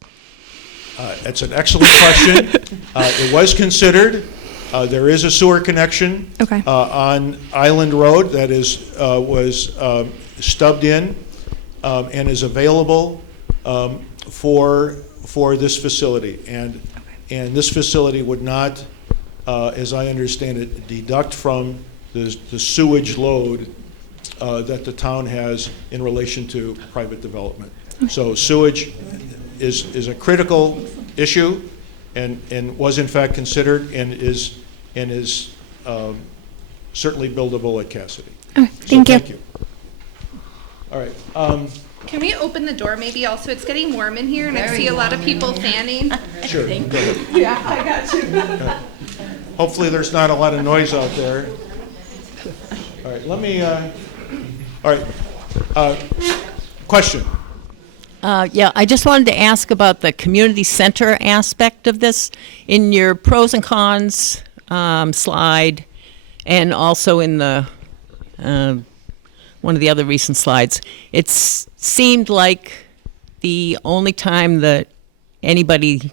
It's an excellent question. It was considered. There is a sewer connection on Island Road that was stubbed in and is available for this facility. And this facility would not, as I understand it, deduct from the sewage load that the town has in relation to private development. So sewage is a critical issue and was in fact considered and is certainly buildable at Cassidy. Okay, thank you. All right. Can we open the door maybe also? It's getting warm in here and I see a lot of people fanning. Sure. Go ahead. Yeah, I got you. Hopefully there's not a lot of noise out there. All right, let me, all right. Question? Yeah, I just wanted to ask about the community center aspect of this. In your pros and cons slide, and also in the one of the other recent slides, it seemed like the only time that anybody,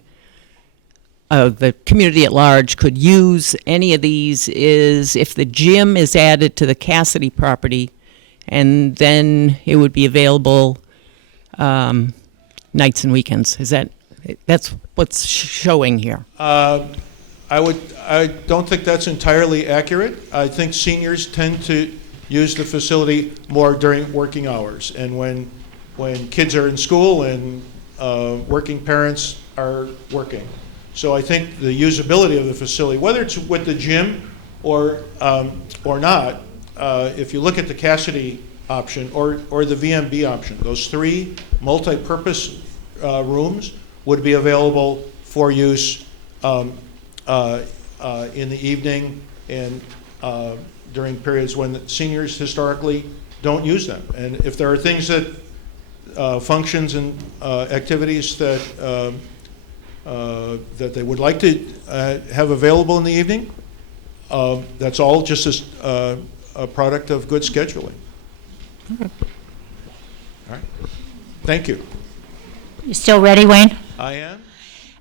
the community at large, could use any of these is if the gym is added to the Cassidy property, and then it would be available nights and weekends. That's what's showing here? I don't think that's entirely accurate. I think seniors tend to use the facility more during working hours and when kids are in school and working parents are working. So I think the usability of the facility, whether it's with the gym or not, if you look at the Cassidy option or the VMB option, those three multi-purpose rooms would be available for use in the evening and during periods when the seniors historically don't use them. And if there are things that functions and activities that that they would like to have available in the evening, that's all just a product of good scheduling. All right. Thank you. You still ready, Wayne? I am.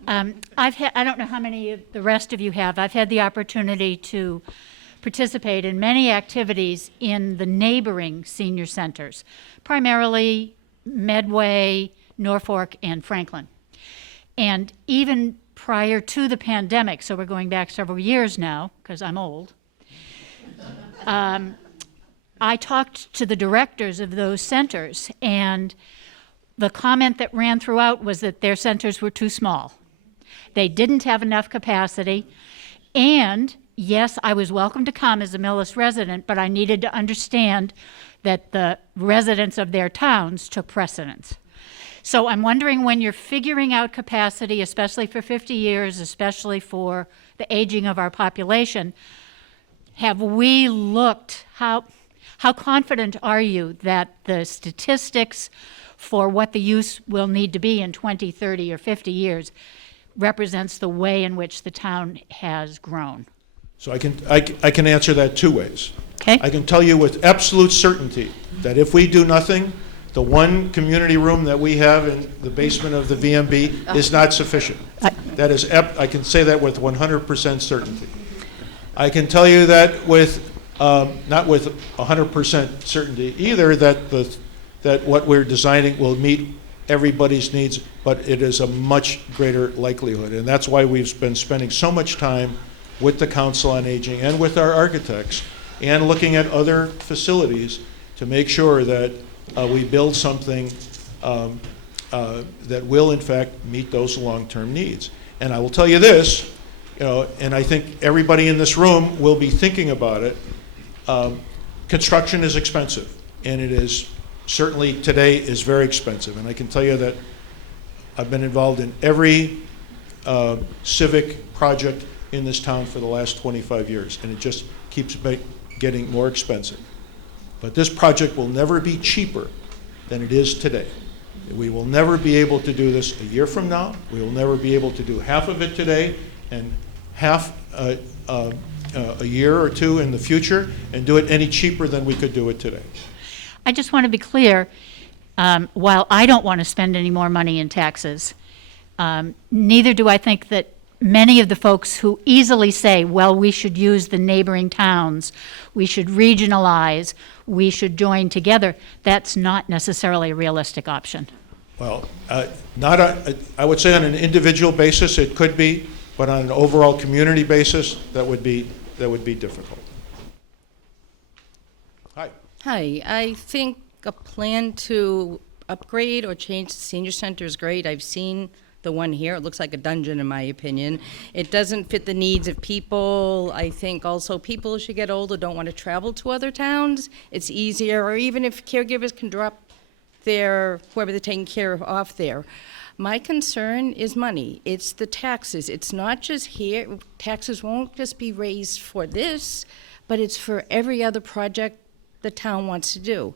I don't know how many of the rest of you have. I've had the opportunity to participate in many activities in the neighboring senior centers, primarily Medway, Norfolk, and Franklin. And even prior to the pandemic, so we're going back several years now, because I'm old, I talked to the directors of those centers, and the comment that ran throughout was that their centers were too small. They didn't have enough capacity, and yes, I was welcome to come as a Millis resident, but I needed to understand that the residents of their towns took precedence. So I'm wondering, when you're figuring out capacity, especially for 50 years, especially for the aging of our population, have we looked, how confident are you that the statistics for what the use will need to be in 20, 30, or 50 years represents the way in which the town has grown? So I can answer that two ways. Okay? I can tell you with absolute certainty that if we do nothing, the one community room that we have in the basement of the VMB is not sufficient. That is, I can say that with 100% certainty. I can tell you that with, not with 100% certainty either, that what we're designing will meet everybody's needs, but it is a much greater likelihood. And that's why we've been spending so much time with the Council on Aging and with our architects and looking at other facilities to make sure that we build something that will in fact meet those long-term needs. And I will tell you this, and I think everybody in this room will be thinking about it. Construction is expensive, and it is certainly today is very expensive. And I can tell you that I've been involved in every civic project in this town for the last 25 years, and it just keeps getting more expensive. But this project will never be cheaper than it is today. We will never be able to do this a year from now. We will never be able to do half of it today and half a year or two in the future and do it any cheaper than we could do it today. I just want to be clear, while I don't want to spend any more money in taxes, neither do I think that many of the folks who easily say, well, we should use the neighboring towns, we should regionalize, we should join together, that's not necessarily a realistic option. Well, I would say on an individual basis it could be, but on an overall community basis that would be difficult. Hi. Hi, I think a plan to upgrade or change the senior center is great. I've seen the one here. It looks like a dungeon in my opinion. It doesn't fit the needs of people. I think also people as you get older don't want to travel to other towns. It's easier, or even if caregivers can drop their, whoever they're taking care of off there. My concern is money. It's the taxes. It's not just here. Taxes won't just be raised for this, but it's for every other project the town wants to do.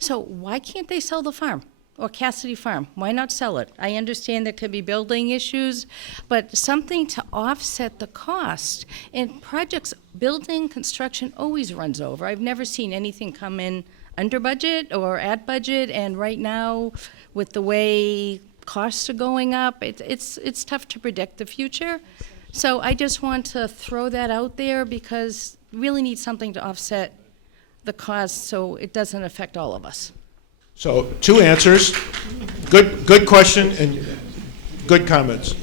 So why can't they sell the farm? Or Cassidy Farm, why not sell it? I understand there could be building issues, but something to offset the cost. And projects, building, construction always runs over. I've never seen anything come in under budget or at budget, and right now, with the way costs are going up, it's tough to predict the future. So I just want to throw that out there because we really need something to offset the cost so it doesn't affect all of us. So, two answers. Good question and good comments.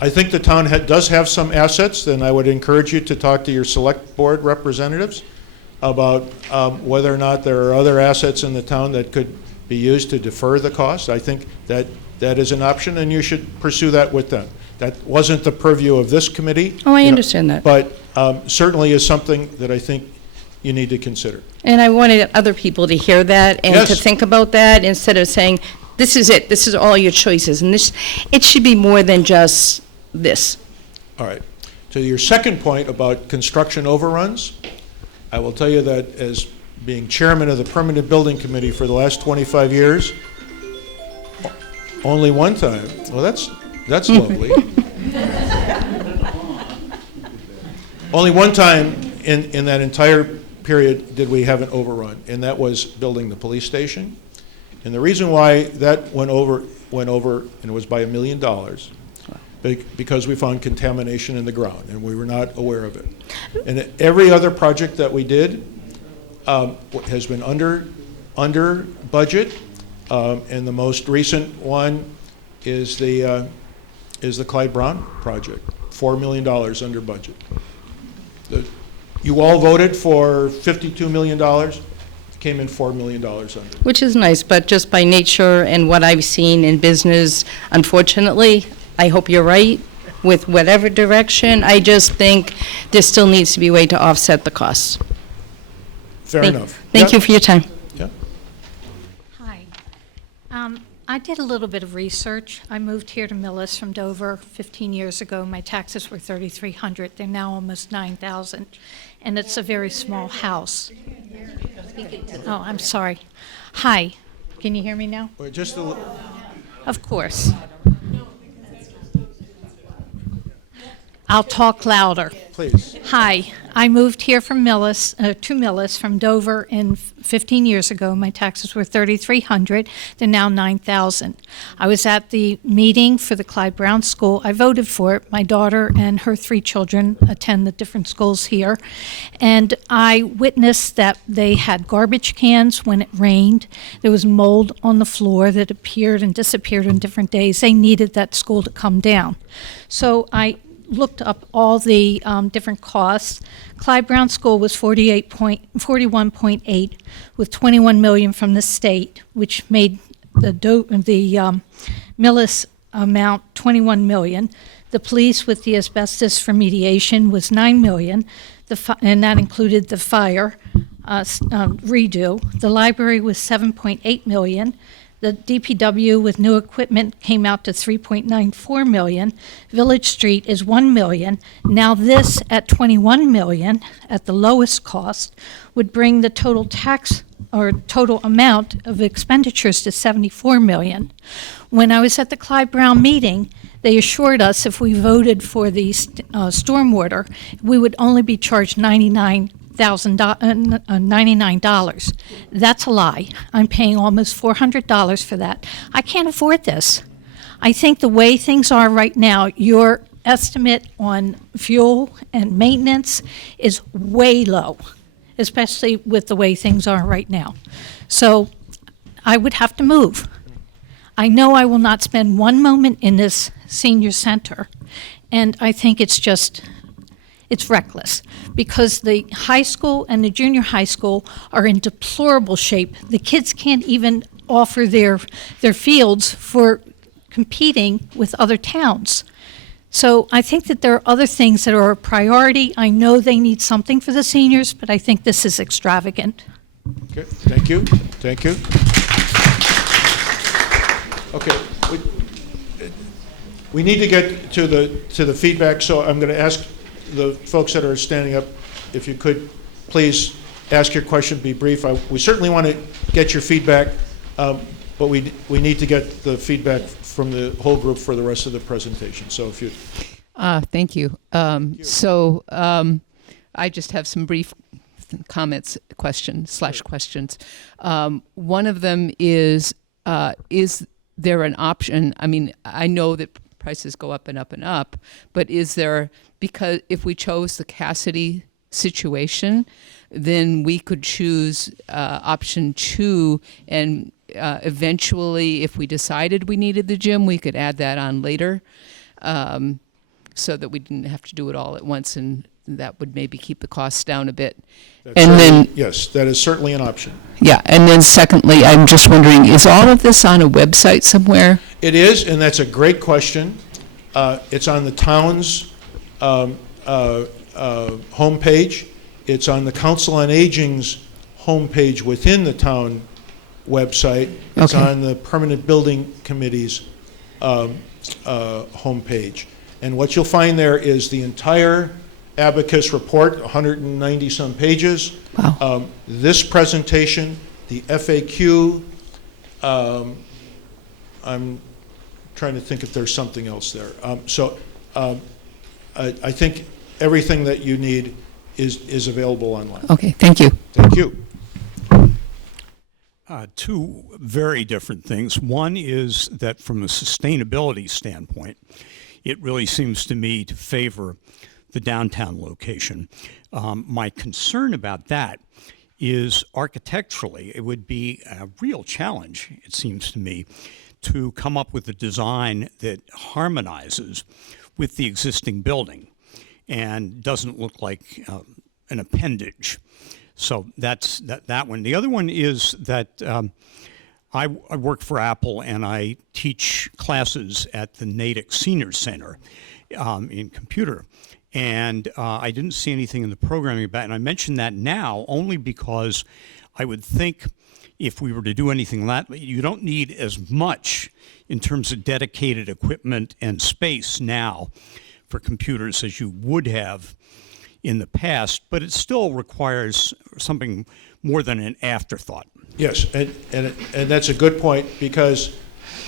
I think the town does have some assets, and I would encourage you to talk to your select board representatives about whether or not there are other assets in the town that could be used to defer the cost. I think that is an option, and you should pursue that with them. That wasn't the purview of this committee. Oh, I understand that. But certainly is something that I think you need to consider. And I wanted other people to hear that and Yes. to think about that instead of saying, this is it, this is all your choices. And this, it should be more than just this. All right. To your second point about construction overruns, I will tell you that as being chairman of the Permanent Building Committee for the last 25 years, only one time, well, that's lovely. Only one time in that entire period did we have an overrun, and that was building the police station. And the reason why that went over, and it was by $1 million, because we found contamination in the ground, and we were not aware of it. And every other project that we did has been under budget, and the most recent one is the Clyde Braun project, $4 million under budget. You all voted for $52 million, came in $4 million under. Which is nice, but just by nature and what I've seen in business, unfortunately, I hope you're right, with whatever direction, I just think there still needs to be a way to offset the costs. Fair enough. Thank Yeah. you for your time. Yeah. Hi. I did a little bit of research. I moved here to Millis from Dover 15 years ago. My taxes were $3,300. They're now almost $9,000, and it's a very small house. Oh, I'm sorry. Hi. Can you hear me now? Wait, just a little. Of course. I'll talk louder. Please. Hi, I moved here from Millis, to Millis from Dover 15 years ago. My taxes were $3,300. They're now $9,000. I was at the meeting for the Clyde Brown School. I voted for it. My daughter and her 3 children attend the different schools here. And I witnessed that they had garbage cans when it rained. There was mold on the floor that appeared and disappeared on different days. They needed that school to come down. So I looked up all the different costs. Clyde Brown School was 41.8 with 21 million from the state, which made the Millis amount 21 million. The police with the asbestos remediation was 9 million, and that included the fire redo. The library was 7.8 million. The DPW with new equipment came out to 3.94 million. Village Street is 1 million. Now this at 21 million at the lowest cost would bring the total tax or total amount of expenditures to 74 million. When I was at the Clyde Brown meeting, they assured us if we voted for the stormwater, we would only be charged $99. That's a lie. I'm paying almost $400 for that. I can't afford this. I think the way things are right now, your estimate on fuel and maintenance is way low, especially with the way things are right now. So I would have to move. I know I will not spend one moment in this senior center, and I think it's reckless because the high school and the junior high school are in deplorable shape. The kids can't even offer their fields for competing with other towns. So I think that there are other things that are a priority. I know they need something for the seniors, but I think this is extravagant. Okay, thank you. Thank you. Okay, we need to get to the feedback, so I'm going to ask the folks that are standing up, if you could please ask your question, be brief. We certainly want to get your feedback, but we need to get the feedback from the whole group for the rest of the presentation. So if you... Thank you. So I just have some brief comments, questions. One of them is there an option? I mean, I know that prices go up and up and up, but is there, because if we chose the Cassidy situation, then we could choose option 2, and eventually if we decided we needed the gym, we could add that on later, so that we didn't have to do it all at once, and that would maybe keep the costs down a bit. Yes, that is certainly an option. Yeah, and then secondly, I'm just wondering, is all of this on a website somewhere? It is, and that's a great question. It's on the town's homepage. It's on the Council on Aging's homepage within the town website. It's on the Permanent Building Committee's homepage. And what you'll find there is the entire Abacus report, 190-some pages. Wow. This presentation, the FAQ, I'm trying to think if there's something else there. I think everything that you need is available online. Okay, thank you. Thank you. Two very different things. One is that from a sustainability standpoint, it really seems to me to favor the downtown location. My concern about that is architecturally, it would be a real challenge, it seems to me, to come up with a design that harmonizes with the existing building and doesn't look like an appendage. So that's that one. The other one is that I work for Apple and I teach classes at the Natick Senior Center in computer. And I didn't see anything in the programming about it. And I mention that now only because I would think if we were to do anything like that, you don't need as much in terms of dedicated equipment and space now for computers as you would have in the past, but it still requires something more than an afterthought. Yes, and that's a good point, because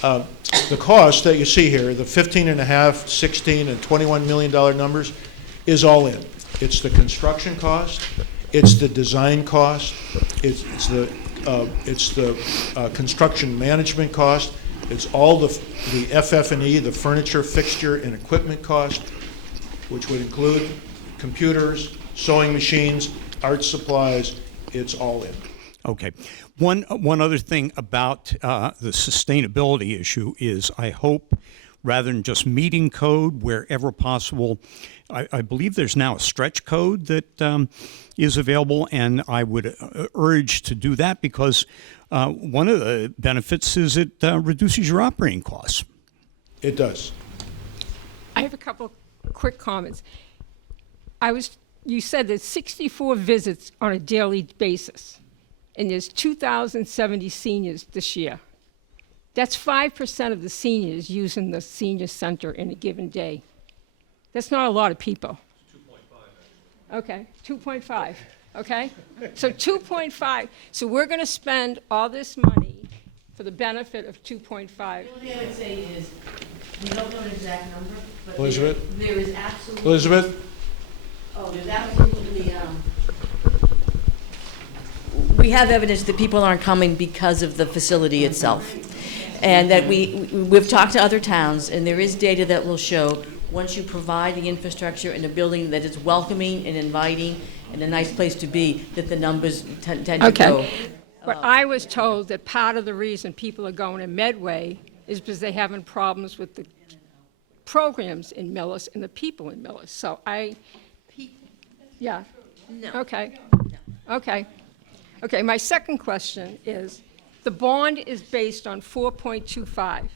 The cost that you see here, the 15.5, 16, and $21 million numbers, is all in. It's the construction cost, it's the design cost, it's the construction management cost, it's all the FF&E, the furniture, fixture, and equipment cost, which would include computers, sewing machines, art supplies. It's all in. Okay. One other thing about the sustainability issue is I hope, rather than just meeting code wherever possible, I believe there's now a stretch code that is available, and I would urge to do that because one of the benefits is it reduces your operating costs. It does. I have a couple quick comments. You said there's 64 visits on a daily basis, and there's 2,070 seniors this year. That's 5% of the seniors using the senior center in a given day. That's not a lot of people. 2.5. Okay, 2.5, okay? So 2.5, so we're gonna spend all this money for the benefit of 2.5. The only thing I would say is, we don't know an exact number, but Elizabeth? there is absolutely... Elizabeth? Oh, there's absolutely, we have evidence that people aren't coming because of the facility itself. And that we've talked to other towns, and there is data that will show once you provide the infrastructure in a building that is welcoming and inviting and a nice place to be, that the numbers tend to go. Okay, but I was told that part of the reason people are going to Medway is because they're having problems with the programs in Millis and the people in Millis. So yeah. No. Okay. Okay. Okay, my second question is, the bond is based on 4.25.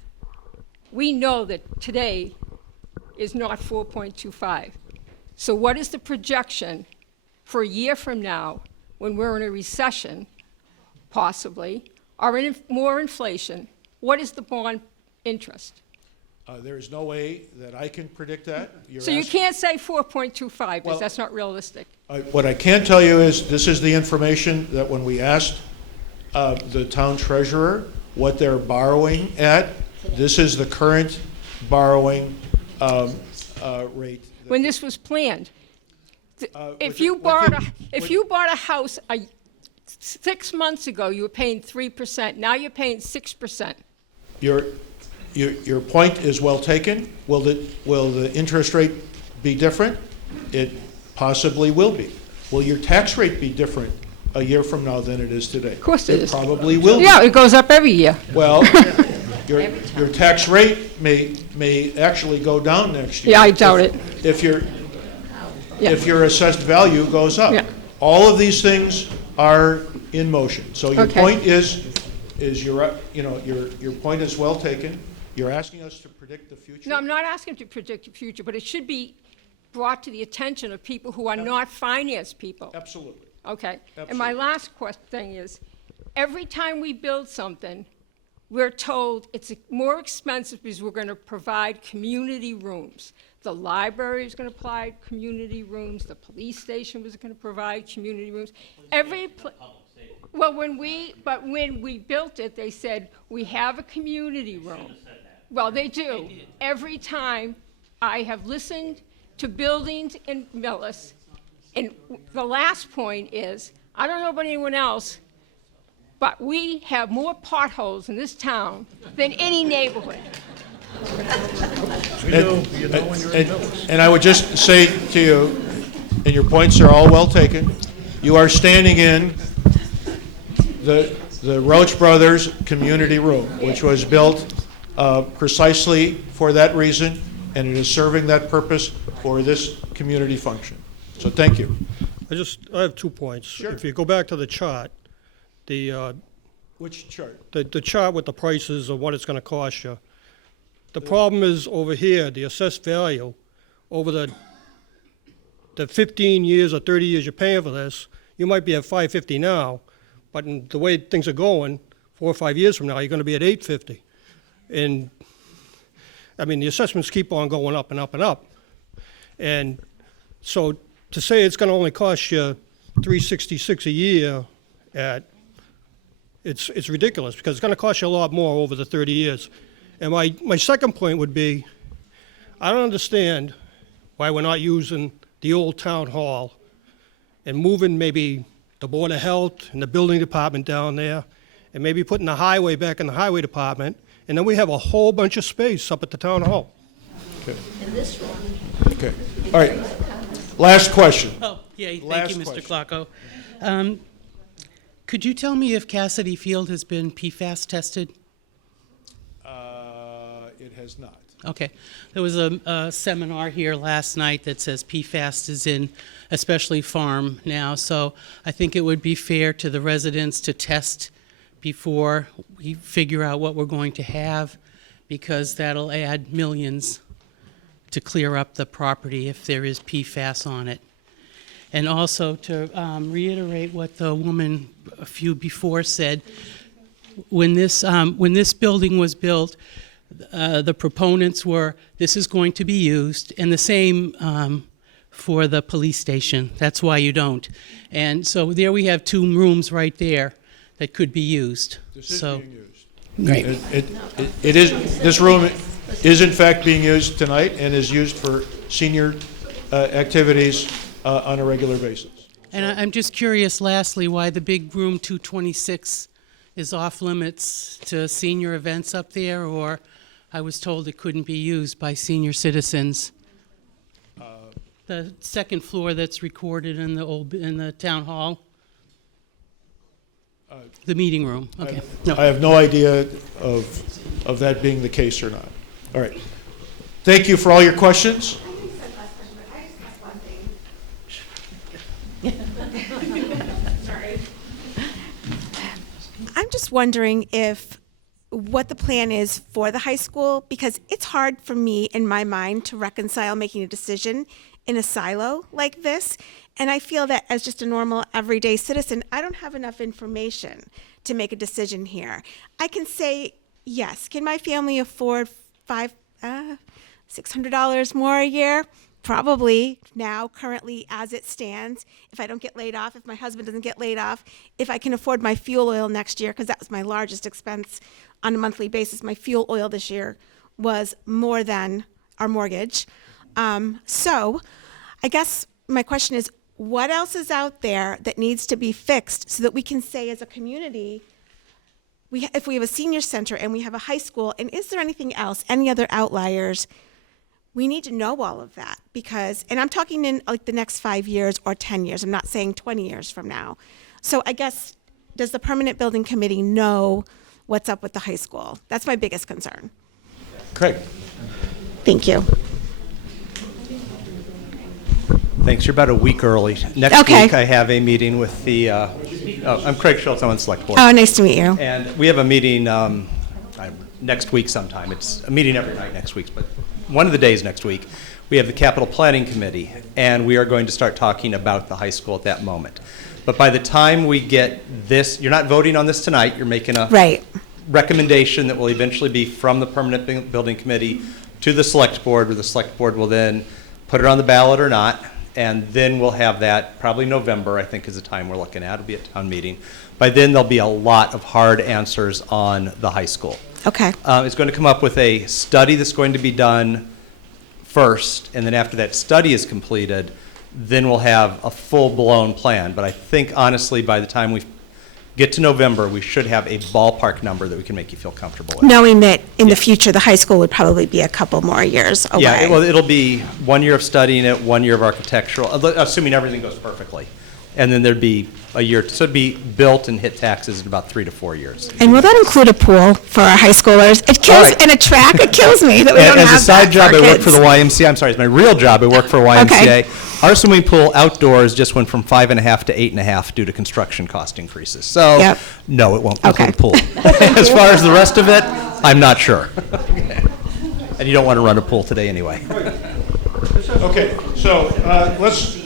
We know that today is not 4.25. So what is the projection for a year from now when we're in a recession, possibly, or in more inflation? What is the bond interest? There is no way that I can predict that. So you can't say 4.25 because that's not realistic. What I can tell you is this is the information that when we asked the town treasurer what they're borrowing at, this is the current borrowing rate. When this was planned, if you bought a house 6 months ago, you were paying 3%. Now you're paying 6%. Your point is well taken. Will the interest rate be different? It possibly will be. Will your tax rate be different a year from now than it is today? Of course it is. It probably will be. Yeah, it goes up every year. Well, your tax rate may actually go down next year. Yeah, I doubt it. If your assessed value goes up. Yeah. All of these things are in motion. So your Okay. point is your point is well taken. You're asking us to predict the future? No, I'm not asking to predict the future, but it should be brought to the attention of people who are not finance people. Absolutely. Okay. Absolutely. And my last thing is, every time we build something, we're told it's more expensive because we're going to provide community rooms. The library is going to provide community rooms. The police station was going to provide community rooms. When we built it, they said, we have a community room. Well, they do. Every time I have listened to buildings in Millis, and the last point is, I don't know about anyone else, but we have more potholes in this town than any neighborhood. And I would just say to you, and your points are all well taken, you are standing in the Roach Brothers Community Room, which was built precisely for that reason, and it is serving that purpose for this community function. So thank you. I have 2 points. Sure. If you go back to the chart, Which chart? the chart with the prices of what it's going to cost you. The problem is over here, the assessed value over the 15 years or 30 years you're paying for this, you might be at $550 now, but in the way things are going, 4 or 5 years from now, you're going to be at $850. And I mean, the assessments keep on going up and up and up. And so to say it's going to only cost you $366 a year it's ridiculous, because it's going to cost you a lot more over the 30 years. And my second point would be, I don't understand why we're not using the old town hall and moving maybe the Board of Health and the building department down there, and maybe putting the highway back in the highway department, and then we have a whole bunch of space up at the town hall. Okay. In this room. Okay. All right. Last question. Oh, yeah, thank Last you, Mr. question. Clarko. Could you tell me if Cassidy Field has been PFAS tested? It has not. Okay. There was a seminar here last night that says PFAS is in, especially farm now, so I think it would be fair to the residents to test before we figure out what we're going to have, because that'll add millions to clear up the property if there is PFAS on it. And also to reiterate what the woman a few before said, when this building was built, the proponents were, this is going to be used, and the same for the police station. That's why you don't. And so there we have 2 rooms right there that could be used. This is So, being used. Great. It is, this room is in fact being used tonight and is used for senior activities on a regular basis. And I'm just curious, lastly, why the big room 226 is off limits to senior events up there, or I was told it couldn't be used by senior citizens. The second floor that's recorded in the town hall, the meeting room. Okay. I have no idea of that being the case or not. All right. Thank you for all your questions. Sorry. I'm just wondering what the plan is for the high school, because it's hard for me in my mind to reconcile making a decision in a silo like this. And I feel that as just a normal everyday citizen, I don't have enough information to make a decision here. I can say, yes, can my family afford $600 more a year? Probably now, currently, as it stands, if I don't get laid off, if my husband doesn't get laid off, if I can afford my fuel oil next year, because that was my largest expense on a monthly basis. My fuel oil this year was more than our mortgage. So I guess my question is, what else is out there that needs to be fixed so that we can say as a community, if we have a senior center and we have a high school, and is there anything else, any other outliers? We need to know all of that, because, and I'm talking in like the next 5 years or 10 years. I'm not saying 20 years from now. So I guess, does the permanent building committee know what's up with the high school? That's my biggest concern. Craig. Thank you. Thanks. You're about a week early. Next week I have a meeting with the, I'm Craig Schultz, I'm on Select Board. Oh, nice to meet you. And we have a meeting next week sometime. It's a meeting every night next week, but one of the days next week, we have the Capital Planning Committee, and we are going to start talking about the high school at that moment. But by the time we get this, you're not voting on this tonight, you're making a recommendation that will eventually be from the Permanent Building Committee to the Select Board, where the Select Board will then put it on the ballot or not, and then we'll have that, probably November, I think is the time we're looking at. It'll be a town meeting. By then, there'll be a lot of hard answers on the high school. Okay. It's going to come up with a study that's going to be done first, and then after that study is completed, then we'll have a full-blown plan. But I think, honestly, by the time we get to November, we should have a ballpark number that we can make you feel comfortable with. Knowing that in the future, the high school would probably be a couple more years away. Yeah, well, it'll be 1 year of studying it, 1 year of architectural, assuming everything goes perfectly. And then there'd be a year, so it'd be built and hit taxes in about 3 to 4 years. And will that include a pool for our high schoolers? It kills, and a track, it kills me that we don't As have a side that job, for I our work for kids. the YMCA. I'm sorry, it's my real job. I work for YMCA. Our swimming pool outdoors just went from 5.5 to 8.5 due to construction cost increases. So, no, it won't include a pool. As far as the rest of it, I'm not sure. And you don't want to run a pool today anyway. Okay, so let's,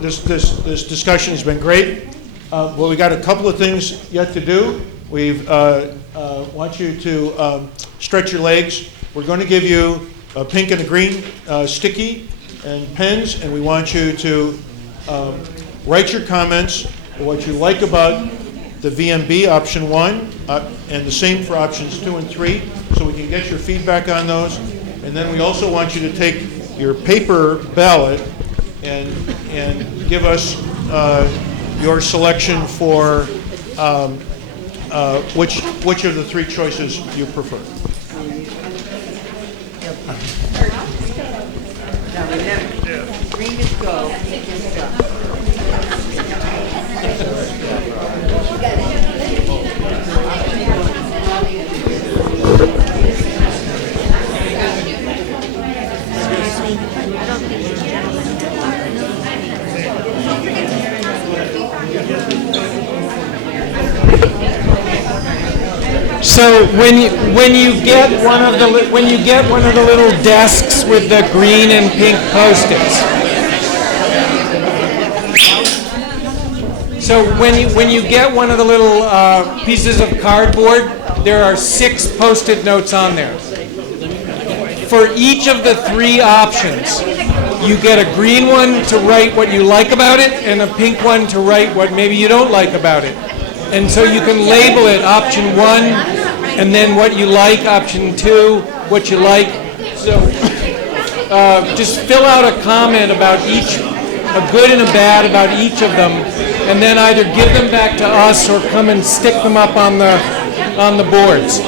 this discussion has been great. Well, we got a couple of things yet to do. We want you to stretch your legs. We're going to give you a pink and a green sticky and pens, and we want you to write your comments, what you like about the VMB, option 1, and the same for options 2 and 3, so we can get your feedback on those. And then we also want you to take your paper ballot and give us your selection for which of the 3 choices you prefer. Green is go. So when you get one of the little desks with the green and pink Post-its. So when you get one of the little pieces of cardboard, there are 6 Post-it notes on there. For each of the 3 options, you get a green one to write what you like about it, and a pink one to write what maybe you don't like about it. And so you can label it option 1, and then what you like, option 2, what you like. So just fill out a comment about each, a good and a bad about each of them, and then either give them back to us or come and stick them up on the boards.